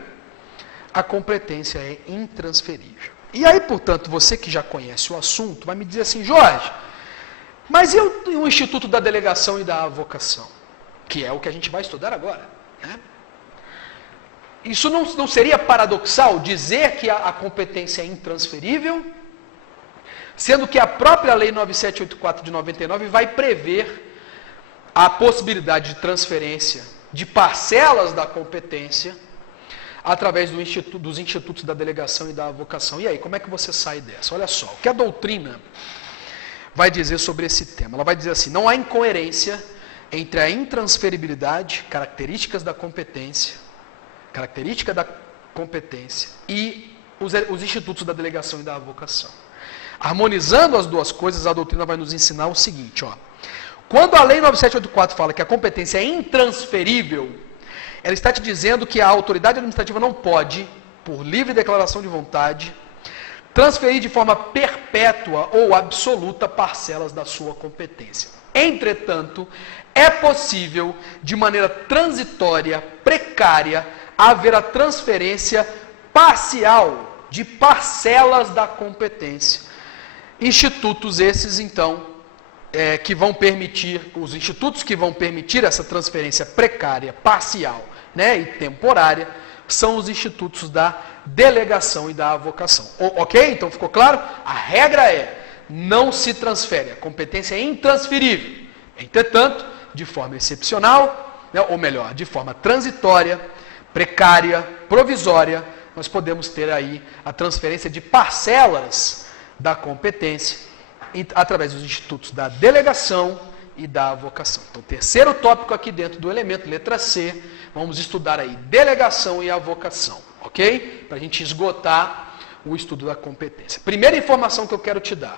a competência é intransferível. E aí, portanto, você que já conhece o assunto, vai me dizer assim, Jorge, mas e o Instituto da Delegação e da Avocação? Que é o que a gente vai estudar agora, né? Isso não seria paradoxal dizer que a competência é intransferível, sendo que a própria Lei 9784 de 99 vai prever a possibilidade de transferência de parcelas da competência através dos institutos da delegação e da avocação. E aí, como é que você sai dessa? Olha só, o que a doutrina vai dizer sobre esse tema? Ela vai dizer assim, não há incoerência entre a intransferibilidade, característica da competência e os institutos da delegação e da avocação. Harmonizando as duas coisas, a doutrina vai nos ensinar o seguinte, ó. Quando a Lei 9784 fala que a competência é intransferível, ela está te dizendo que a autoridade administrativa não pode, por livre declaração de vontade, transferir de forma perpétua ou absoluta parcelas da sua competência. Entretanto, é possível, de maneira transitória, precária, haver a transferência parcial de parcelas da competência. Institutos esses, então, os institutos que vão permitir essa transferência precária, parcial, né, e temporária, são os institutos da delegação e da avocação. Ok? Então ficou claro? A regra é, não se transfere, a competência é intransferível. Entretanto, de forma excepcional, né, ou melhor, de forma transitória, precária, provisória, nós podemos ter aí a transferência de parcelas da competência através dos institutos da delegação e da avocação. Então, terceiro tópico aqui dentro do elemento, letra C, vamos estudar aí delegação e avocação, ok? Para a gente esgotar o estudo da competência. Primeira informação que eu quero te dar.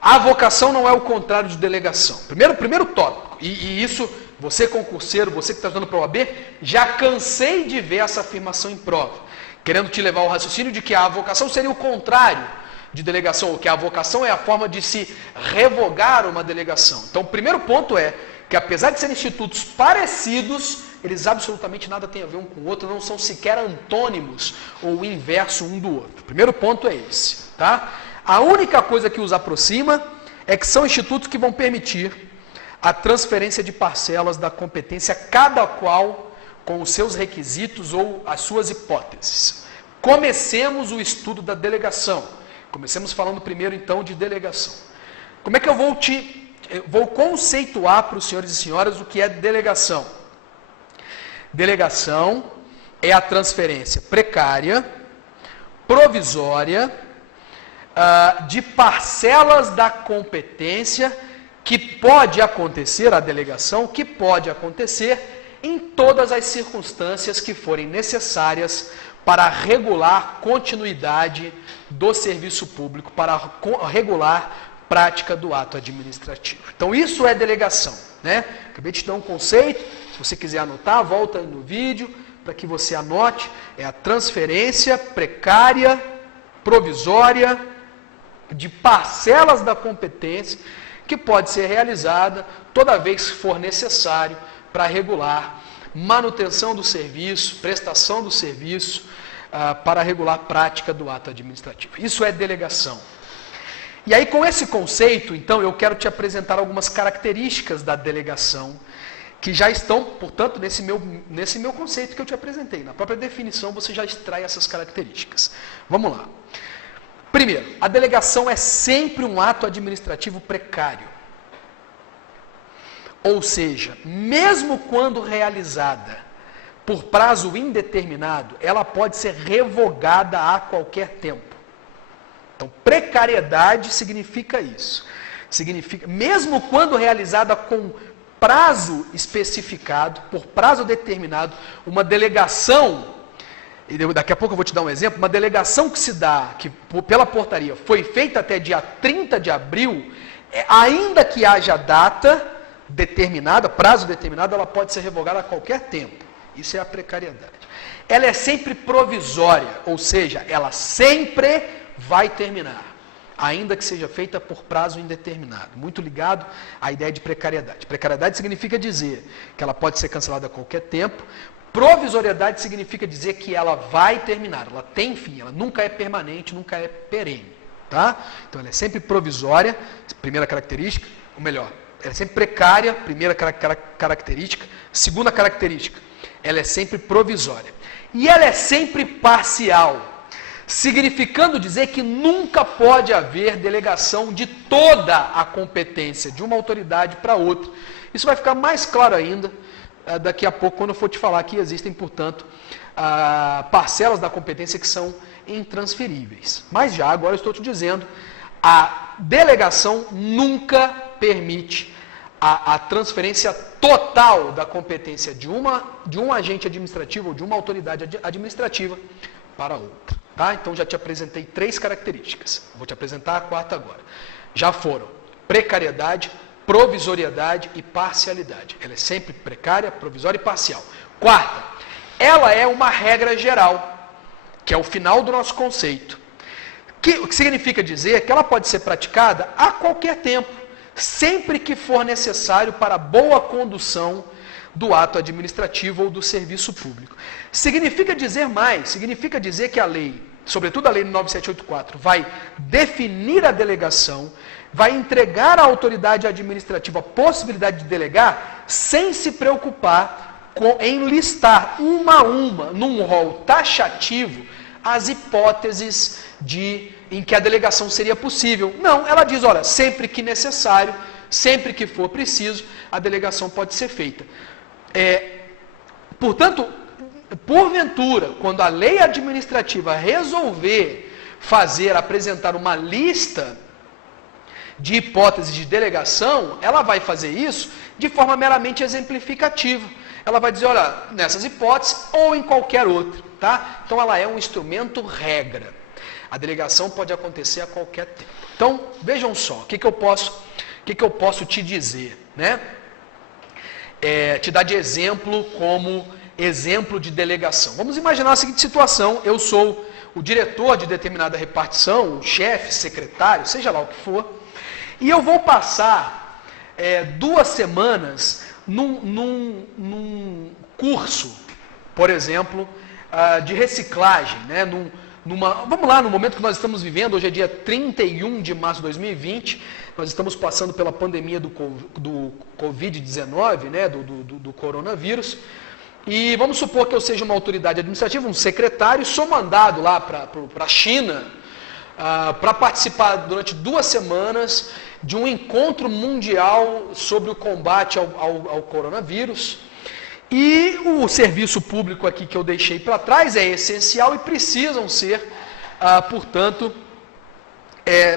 A avocação não é o contrário de delegação. Primeiro tópico, e isso, você concurseiro, você que está estudando para o OAB, já cansei de ver essa afirmação em prova, querendo te levar ao raciocínio de que a avocação seria o contrário de delegação, ou que a avocação é a forma de se revogar uma delegação. Então, o primeiro ponto é que, apesar de serem institutos parecidos, eles absolutamente nada têm a ver um com o outro, não são sequer antônimos ou o inverso um do outro. O primeiro ponto é esse, tá? A única coisa que os aproxima é que são institutos que vão permitir a transferência de parcelas da competência, cada qual com os seus requisitos ou as suas hipóteses. Comecemos o estudo da delegação. Comecemos falando primeiro, então, de delegação. Como é que eu vou conceituar para os senhores e senhoras o que é delegação? Delegação é a transferência precária, provisória, de parcelas da competência que pode acontecer, a delegação, que pode acontecer em todas as circunstâncias que forem necessárias para regular continuidade do serviço público, para regular prática do ato administrativo. Então, isso é delegação, né? Acabei de te dar um conceito, se você quiser anotar, volta no vídeo, para que você anote, é a transferência precária, provisória, de parcelas da competência, que pode ser realizada toda vez que for necessário para regular manutenção do serviço, prestação do serviço, para regular a prática do ato administrativo. Isso é delegação. E aí, com esse conceito, então, eu quero te apresentar algumas características da delegação, que já estão, portanto, nesse meu conceito que eu te apresentei. Na própria definição, você já extrai essas características. Vamos lá. Primeiro, a delegação é sempre um ato administrativo precário. Ou seja, mesmo quando realizada por prazo indeterminado, ela pode ser revogada a qualquer tempo. Então, precariedade significa isso. Significa, mesmo quando realizada com prazo especificado, por prazo determinado, uma delegação, e daqui a pouco eu vou te dar um exemplo, uma delegação que se dá, que pela portaria foi feita até dia 30 de abril, ainda que haja data determinada, prazo determinado, ela pode ser revogada a qualquer tempo. Isso é a precariedade. Ela é sempre provisória, ou seja, ela sempre vai terminar, ainda que seja feita por prazo indeterminado. Muito ligado à ideia de precariedade. Precariedade significa dizer que ela pode ser cancelada a qualquer tempo. Provisoriedade significa dizer que ela vai terminar, ela tem fim, ela nunca é permanente, nunca é perene. Tá? Então ela é sempre provisória, primeira característica, ou melhor, ela é sempre precária, primeira característica. Segunda característica, ela é sempre provisória. E ela é sempre parcial, significando dizer que nunca pode haver delegação de toda a competência de uma autoridade para outra. Isso vai ficar mais claro ainda daqui a pouco, quando eu for te falar que existem, portanto, parcelas da competência que são intransferíveis. Mas já agora eu estou te dizendo, a delegação nunca permite a transferência total da competência de um agente administrativo ou de uma autoridade administrativa para outra. Tá? Então já te apresentei 3 características. Vou te apresentar a 4ª agora. Já foram precariedade, provisoriedade e parcialidade. Ela é sempre precária, provisória e parcial. 4ª, ela é uma regra geral, que é o final do nosso conceito. O que significa dizer que ela pode ser praticada a qualquer tempo, sempre que for necessário para a boa condução do ato administrativo ou do serviço público. Significa dizer mais, significa dizer que a lei, sobretudo a lei 9784, vai definir a delegação, vai entregar à autoridade administrativa a possibilidade de delegar, sem se preocupar em listar uma a uma, num rol taxativo, as hipóteses em que a delegação seria possível. Não, ela diz, olha, sempre que necessário, sempre que for preciso, a delegação pode ser feita. Portanto, porventura, quando a lei administrativa resolver apresentar uma lista de hipóteses de delegação, ela vai fazer isso de forma meramente exemplificativa. Ela vai dizer, olha, nessas hipóteses ou em qualquer outra, tá? Então ela é um instrumento regra. A delegação pode acontecer a qualquer tempo. Então, vejam só, o que eu posso te dizer, né? Te dar de exemplo como exemplo de delegação. Vamos imaginar a seguinte situação, eu sou o diretor de determinada repartição, o chefe, secretário, seja lá o que for, e eu vou passar 2 semanas num curso, por exemplo, de reciclagem, né? Vamos lá, no momento que nós estamos vivendo, hoje é dia 31 de março de 2020, nós estamos passando pela pandemia do Covid-19, né, do coronavírus, e vamos supor que eu seja uma autoridade administrativa, um secretário, sou mandado lá para a China para participar durante 2 semanas de um encontro mundial sobre o combate ao coronavírus. E o serviço público aqui que eu deixei para trás é essencial e precisam ser, portanto,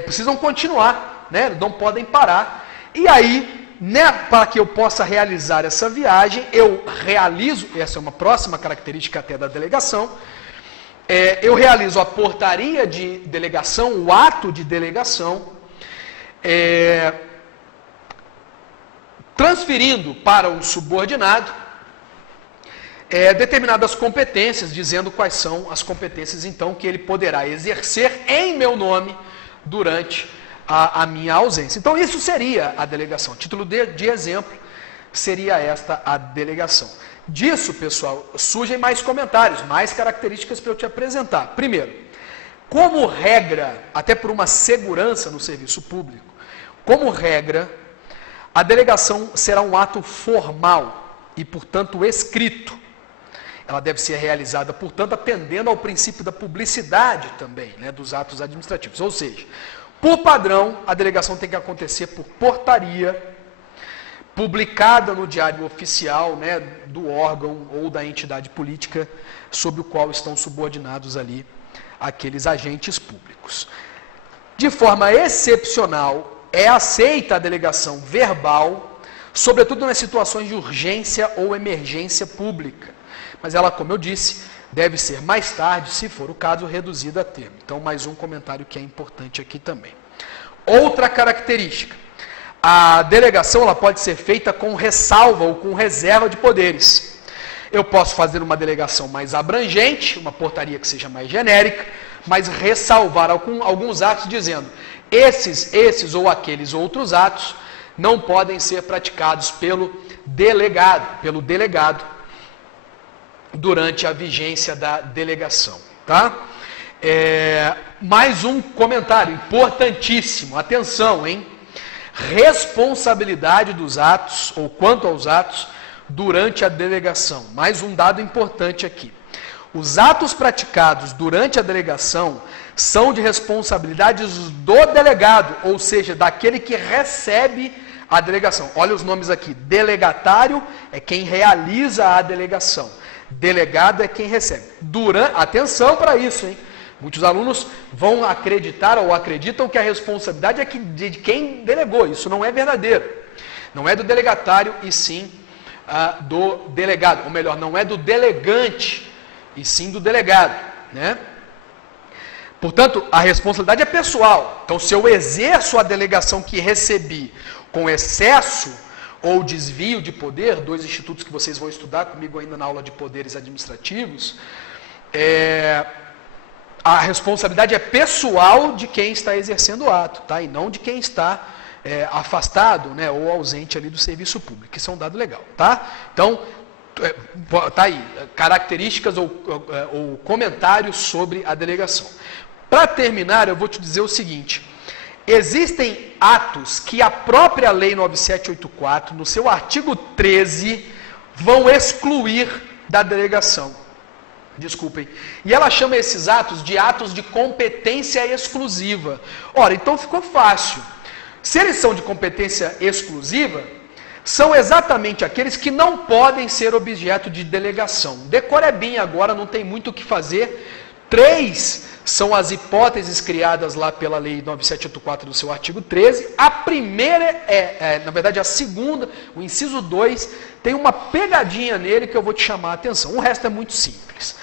precisam continuar, né? Não podem parar. E aí, né, para que eu possa realizar essa viagem, eu realizo, essa é uma próxima característica até da delegação, eu realizo a portaria de delegação, o ato de delegação, transferindo para o subordinado determinadas competências, dizendo quais são as competências, então, que ele poderá exercer em meu nome durante a minha ausência. Então, isso seria a delegação. Título de exemplo seria esta a delegação. Disso, pessoal, surgem mais comentários, mais características para eu te apresentar. Primeiro, como regra, até por uma segurança no serviço público, como regra, a delegação será um ato formal e, portanto, escrito. Ela deve ser realizada, portanto, atendendo ao princípio da publicidade também, né, dos atos administrativos. Ou seja, por padrão, a delegação tem que acontecer por portaria, publicada no diário oficial, né, do órgão ou da entidade política sobre o qual estão subordinados ali aqueles agentes públicos. De forma excepcional, é aceita a delegação verbal, sobretudo nas situações de urgência ou emergência pública. Mas ela, como eu disse, deve ser mais tarde, se for o caso, reduzida a termo. Então, mais um comentário que é importante aqui também. Outra característica. a delegação ela pode ser feita com ressalva ou com reserva de poderes. Eu posso fazer uma delegação mais abrangente, uma portaria que seja mais genérica, mas ressalvar alguns atos dizendo esses ou aqueles outros atos não podem ser praticados pelo delegado durante a vigência da delegação, tá? Mais um comentário importantíssimo, atenção, hein? Responsabilidade dos atos, ou quanto aos atos, durante a delegação. Mais um dado importante aqui. Os atos praticados durante a delegação são de responsabilidades do delegado, ou seja, daquele que recebe a delegação. Olha os nomes aqui. Delegatário é quem realiza a delegação. Delegado é quem recebe. Atenção para isso, hein? Muitos alunos vão acreditar ou acreditam que a responsabilidade é de quem delegou. Isso não é verdadeiro. Não é do delegatário e sim do delegado. Ou melhor, não é do delegante e sim do delegado, né? Portanto, a responsabilidade é pessoal. Então, se eu exerço a delegação que recebi com excesso ou desvio de poder, dois institutos que vocês vão estudar comigo ainda na aula de poderes administrativos, a responsabilidade é pessoal de quem está exercendo o ato, tá? E não de quem está afastado, né, ou ausente ali do serviço público. Isso é um dado legal, tá? Então, tá aí, características ou comentários sobre a delegação. Para terminar, eu vou te dizer o seguinte: existem atos que a própria Lei 9784, no seu artigo 13, vão excluir da delegação. Desculpem. E ela chama esses atos de competência exclusiva. Ora, então ficou fácil. Se eles são de competência exclusiva, são exatamente aqueles que não podem ser objeto de delegação. Decore bem agora, não tem muito o que fazer. 3 são as hipóteses criadas lá pela Lei 9784 do seu artigo 13. A primeira na verdade, a segunda, o inciso 2, tem uma pegadinha nele que eu vou te chamar a atenção. O resto é muito simples.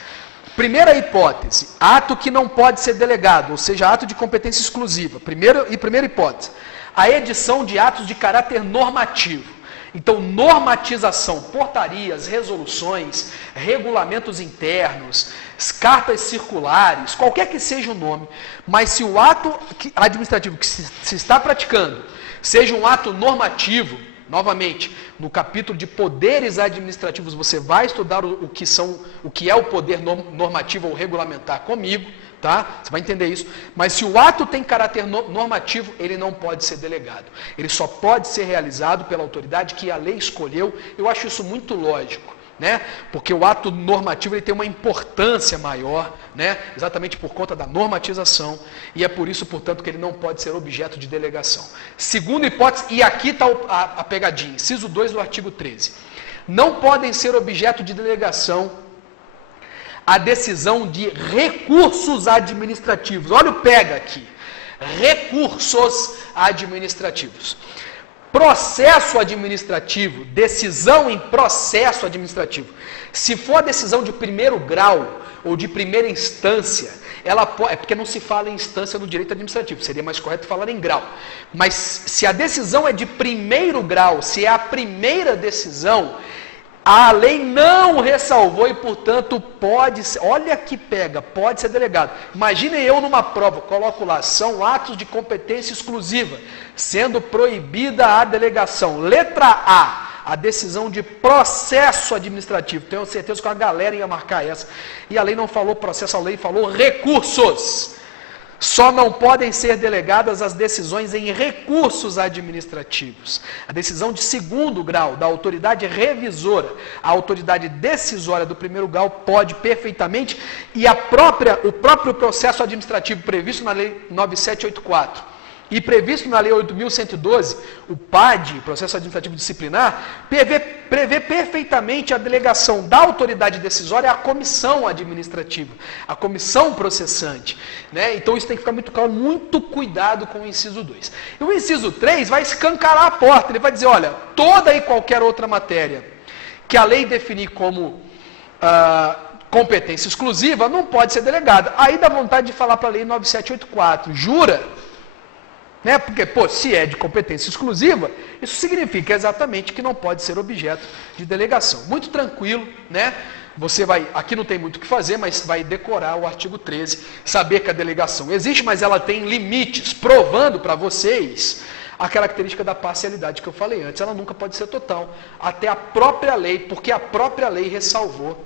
Primeira hipótese, ato que não pode ser delegado, ou seja, ato de competência exclusiva. Primeira hipótese, a edição de atos de caráter normativo. Então, normatização, portarias, resoluções, regulamentos internos, cartas circulares, qualquer que seja o nome, mas se o ato administrativo que se está praticando seja um ato normativo, novamente, no capítulo de poderes administrativos você vai estudar o que é o poder normativo ou regulamentar comigo, tá? Você vai entender isso. Mas se o ato tem caráter normativo, ele não pode ser delegado. Ele só pode ser realizado pela autoridade que a lei escolheu. Eu acho isso muito lógico, né? Porque o ato normativo ele tem uma importância maior, né? Exatamente por conta da normatização, e é por isso, portanto, que ele não pode ser objeto de delegação. Segunda hipótese, e aqui está a pegadinha, inciso 2 do artigo 13. Não podem ser objeto de delegação a decisão de recursos administrativos. Olha o pega aqui. Recursos administrativos. Processo administrativo, decisão em processo administrativo. Se for a decisão de primeiro grau ou de primeira instância, é porque não se fala em instância no direito administrativo, seria mais correto falar em grau. Mas se a decisão é de primeiro grau, se é a primeira decisão, a lei não ressalvou e, portanto, pode ser, olha que pega, pode ser delegado. Imaginem eu numa prova, coloco lá, são atos de competência exclusiva, sendo proibida a delegação. Letra A decisão de processo administrativo. Tenho certeza que a galera ia marcar essa. E a lei não falou processo, a lei falou recursos. Só não podem ser delegadas as decisões em recursos administrativos. A decisão de segundo grau da autoridade revisora, a autoridade decisória do primeiro grau pode perfeitamente, e o próprio processo administrativo previsto na Lei 9784 e previsto na Lei 8.112, o PAD, Processo Administrativo Disciplinar, prevê perfeitamente a delegação da autoridade decisória à comissão administrativa, à comissão processante, né? Então isso tem que ficar muito claro, muito cuidado com o inciso 2. E o inciso 3 vai escancarar a porta, ele vai dizer, olha, toda e qualquer outra matéria que a lei definir como competência exclusiva não pode ser delegada. Aí dá vontade de falar para a Lei 9784, jura? Né? Porque, se é de competência exclusiva, isso significa exatamente que não pode ser objeto de delegação. Muito tranquilo, né? Você vai, aqui não tem muito o que fazer, mas vai decorar o artigo 13, saber que a delegação existe, mas ela tem limites, provando para vocês a característica da parcialidade que eu falei antes. Ela nunca pode ser total, até a própria lei, porque a própria lei ressalvou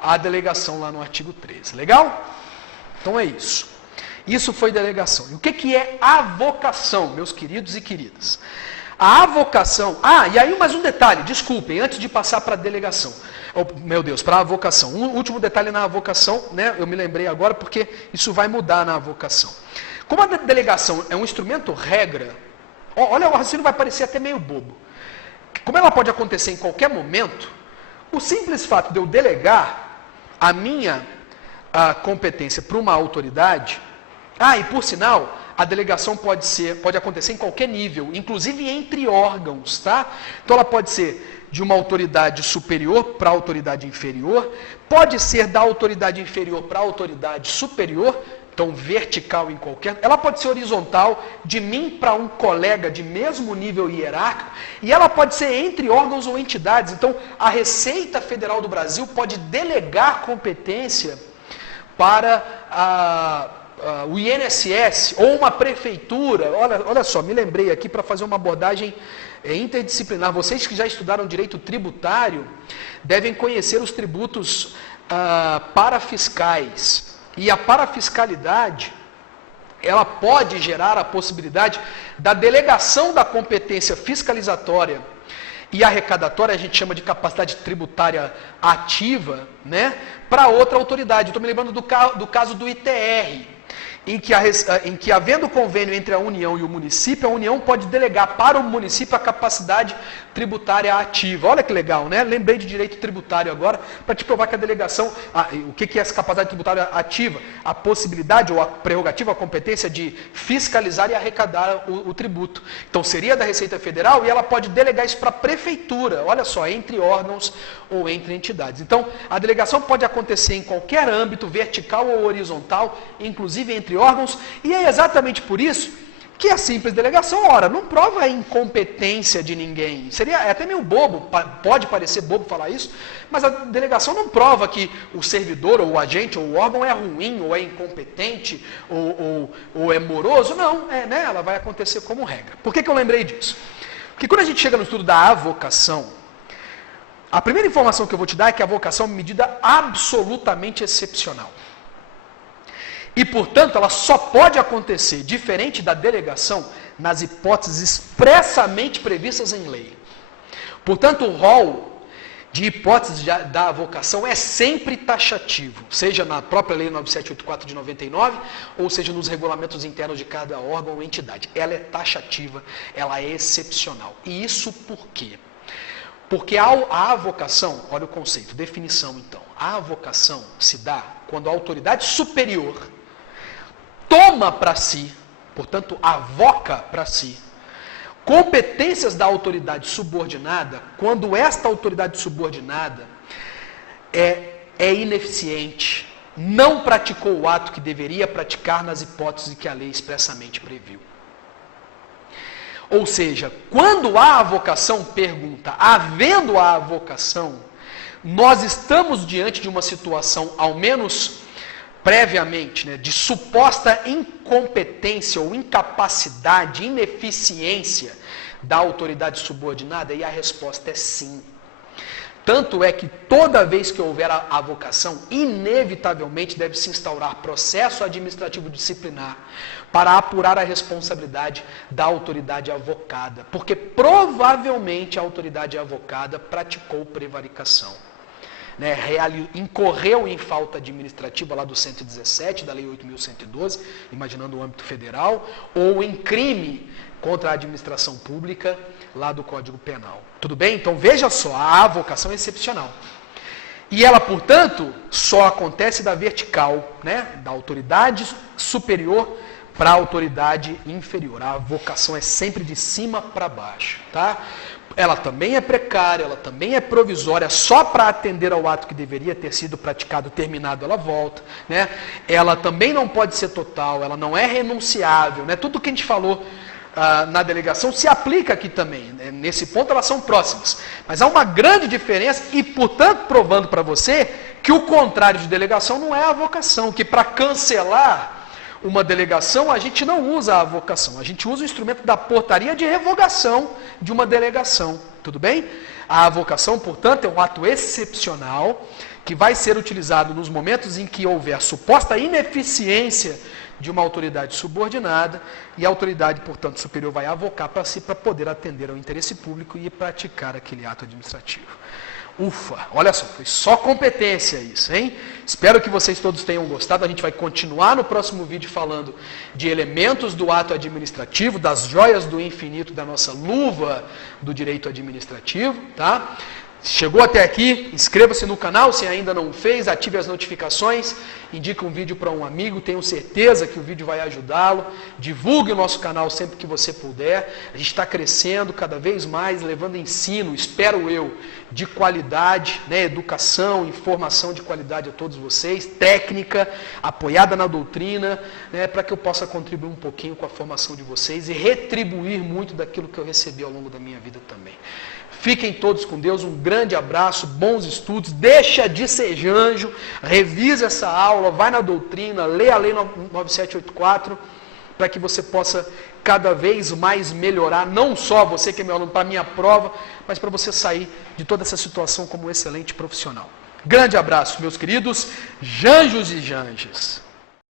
a delegação lá no artigo 13. Legal? Então é isso. Isso foi delegação. E o que é avocação, meus queridos e queridas? A avocação... e aí mais um detalhe, desculpem, antes de passar para a delegação. Para a avocação. Um último detalhe na avocação, né? Eu me lembrei agora porque isso vai mudar na avocação. Como a delegação é um instrumento regra, olha, o raciocínio vai parecer até meio bobo. Como ela pode acontecer em qualquer momento, o simples fato de eu delegar a minha competência para uma autoridade, e por sinal, a delegação pode acontecer em qualquer nível, inclusive entre órgãos, tá? Então ela pode ser de uma autoridade superior para a autoridade inferior, pode ser da autoridade inferior para a autoridade superior, então vertical em qualquer... Ela pode ser horizontal, de mim para um colega de mesmo nível hierárquico, e ela pode ser entre órgãos ou entidades. Então, a Receita Federal do Brasil pode delegar competência para o INSS ou uma prefeitura. Olha só, me lembrei aqui para fazer uma abordagem interdisciplinar. Vocês que já estudaram direito tributário devem conhecer os tributos parafiscais. E a parafiscalidade, ela pode gerar a possibilidade da delegação da competência fiscalizatória e arrecadatória, a gente chama de capacidade tributária ativa, né, para outra autoridade. Estou me lembrando do caso do ITR, em que havendo convênio entre a União e o município, a União pode delegar para o município a capacidade tributária ativa. Olha que legal, né? Lembrei de direito tributário agora, para te provar que a delegação... o que é essa capacidade tributária ativa? A possibilidade ou a prerrogativa, a competência de fiscalizar e arrecadar o tributo. Então seria da Receita Federal e ela pode delegar isso para a prefeitura, olha só, entre órgãos ou entre entidades. Então, a delegação pode acontecer em qualquer âmbito, vertical ou horizontal, inclusive entre órgãos, e é exatamente por isso que a simples delegação, não prova a incompetência de ninguém. Seria até meio bobo, pode parecer bobo falar isso, mas a delegação não prova que o servidor, ou o agente, ou o órgão é ruim, ou é incompetente, ou é moroso. Não, né? Ela vai acontecer como regra. Por que eu lembrei disso? Porque quando a gente chega no estudo da avocação, a primeira informação que eu vou te dar é que a avocação é uma medida absolutamente excepcional. E, portanto, ela só pode acontecer, diferente da delegação, nas hipóteses expressamente previstas em lei. Portanto, o rol de hipóteses da avocação é sempre taxativo, seja na própria Lei 9784 de 99, ou seja nos regulamentos internos de cada órgão ou entidade. Ela é taxativa, ela é excepcional. E isso por quê? Porque a avocação, olha o conceito, definição então, a avocação se dá quando a autoridade superior toma para si, portanto, avoca para si, competências da autoridade subordinada, quando esta autoridade subordinada é ineficiente, não praticou o ato que deveria praticar nas hipóteses que a lei expressamente previu. Ou seja, quando a avocação pergunta, havendo a avocação, nós estamos diante de uma situação, ao menos previamente, né, de suposta incompetência ou incapacidade, ineficiência da autoridade subordinada, e a resposta é sim. Tanto é que toda vez que houver a avocação, inevitavelmente deve se instaurar processo administrativo disciplinar para apurar a responsabilidade da autoridade avocada, porque provavelmente a autoridade avocada praticou prevaricação. Né, incorreu em falta administrativa lá do 117, da Lei 8.112, imaginando o âmbito federal, ou em crime contra a administração pública, lá do Código Penal. Tudo bem? Então veja só, a avocação é excepcional. E ela, portanto, só acontece da vertical, né, da autoridade superior para a autoridade inferior. A avocação é sempre de cima para baixo, tá? Ela também é precária, ela também é provisória, só para atender ao ato que deveria ter sido praticado, terminado, ela volta, né? Ela também não pode ser total, ela não é renunciável, né? Tudo que a gente falou na delegação se aplica aqui também. Né? Nesse ponto elas são próximas. Mas há uma grande diferença e, portanto, provando para você que o contrário de delegação não é a avocação, que para cancelar uma delegação a gente não usa a avocação, a gente usa o instrumento da portaria de revogação de uma delegação. Tudo bem? A avocação, portanto, é um ato excepcional que vai ser utilizado nos momentos em que houver suposta ineficiência de uma autoridade subordinada e a autoridade, portanto, superior vai avocar para si para poder atender ao interesse público e praticar aquele ato administrativo. Ufa, olha só, foi só competência isso, hein? Espero que vocês todos tenham gostado. A gente vai continuar no próximo vídeo falando de elementos do ato administrativo, das joias do infinito da nossa luva do direito administrativo, tá? Chegou até aqui, inscreva-se no canal se ainda não fez, ative as notificações, indique um vídeo para um amigo, tenho certeza que o vídeo vai ajudá-lo, divulgue o nosso canal sempre que você puder, a gente está crescendo cada vez mais, levando ensino, espero eu, de qualidade, né, educação, informação de qualidade a todos vocês, técnica, apoiada na doutrina, né, para que eu possa contribuir um pouquinho com a formação de vocês e retribuir muito daquilo que eu recebi ao longo da minha vida também. Fiquem todos com Deus, um grande abraço, bons estudos, deixa de ser janjo, revise essa aula, vai na doutrina, lê a Lei 9784, para que você possa cada vez mais melhorar, não só você que é meu aluno, para a minha prova, mas para você sair de toda essa situação como um excelente profissional. Grande abraço, meus queridos janjos e janjas.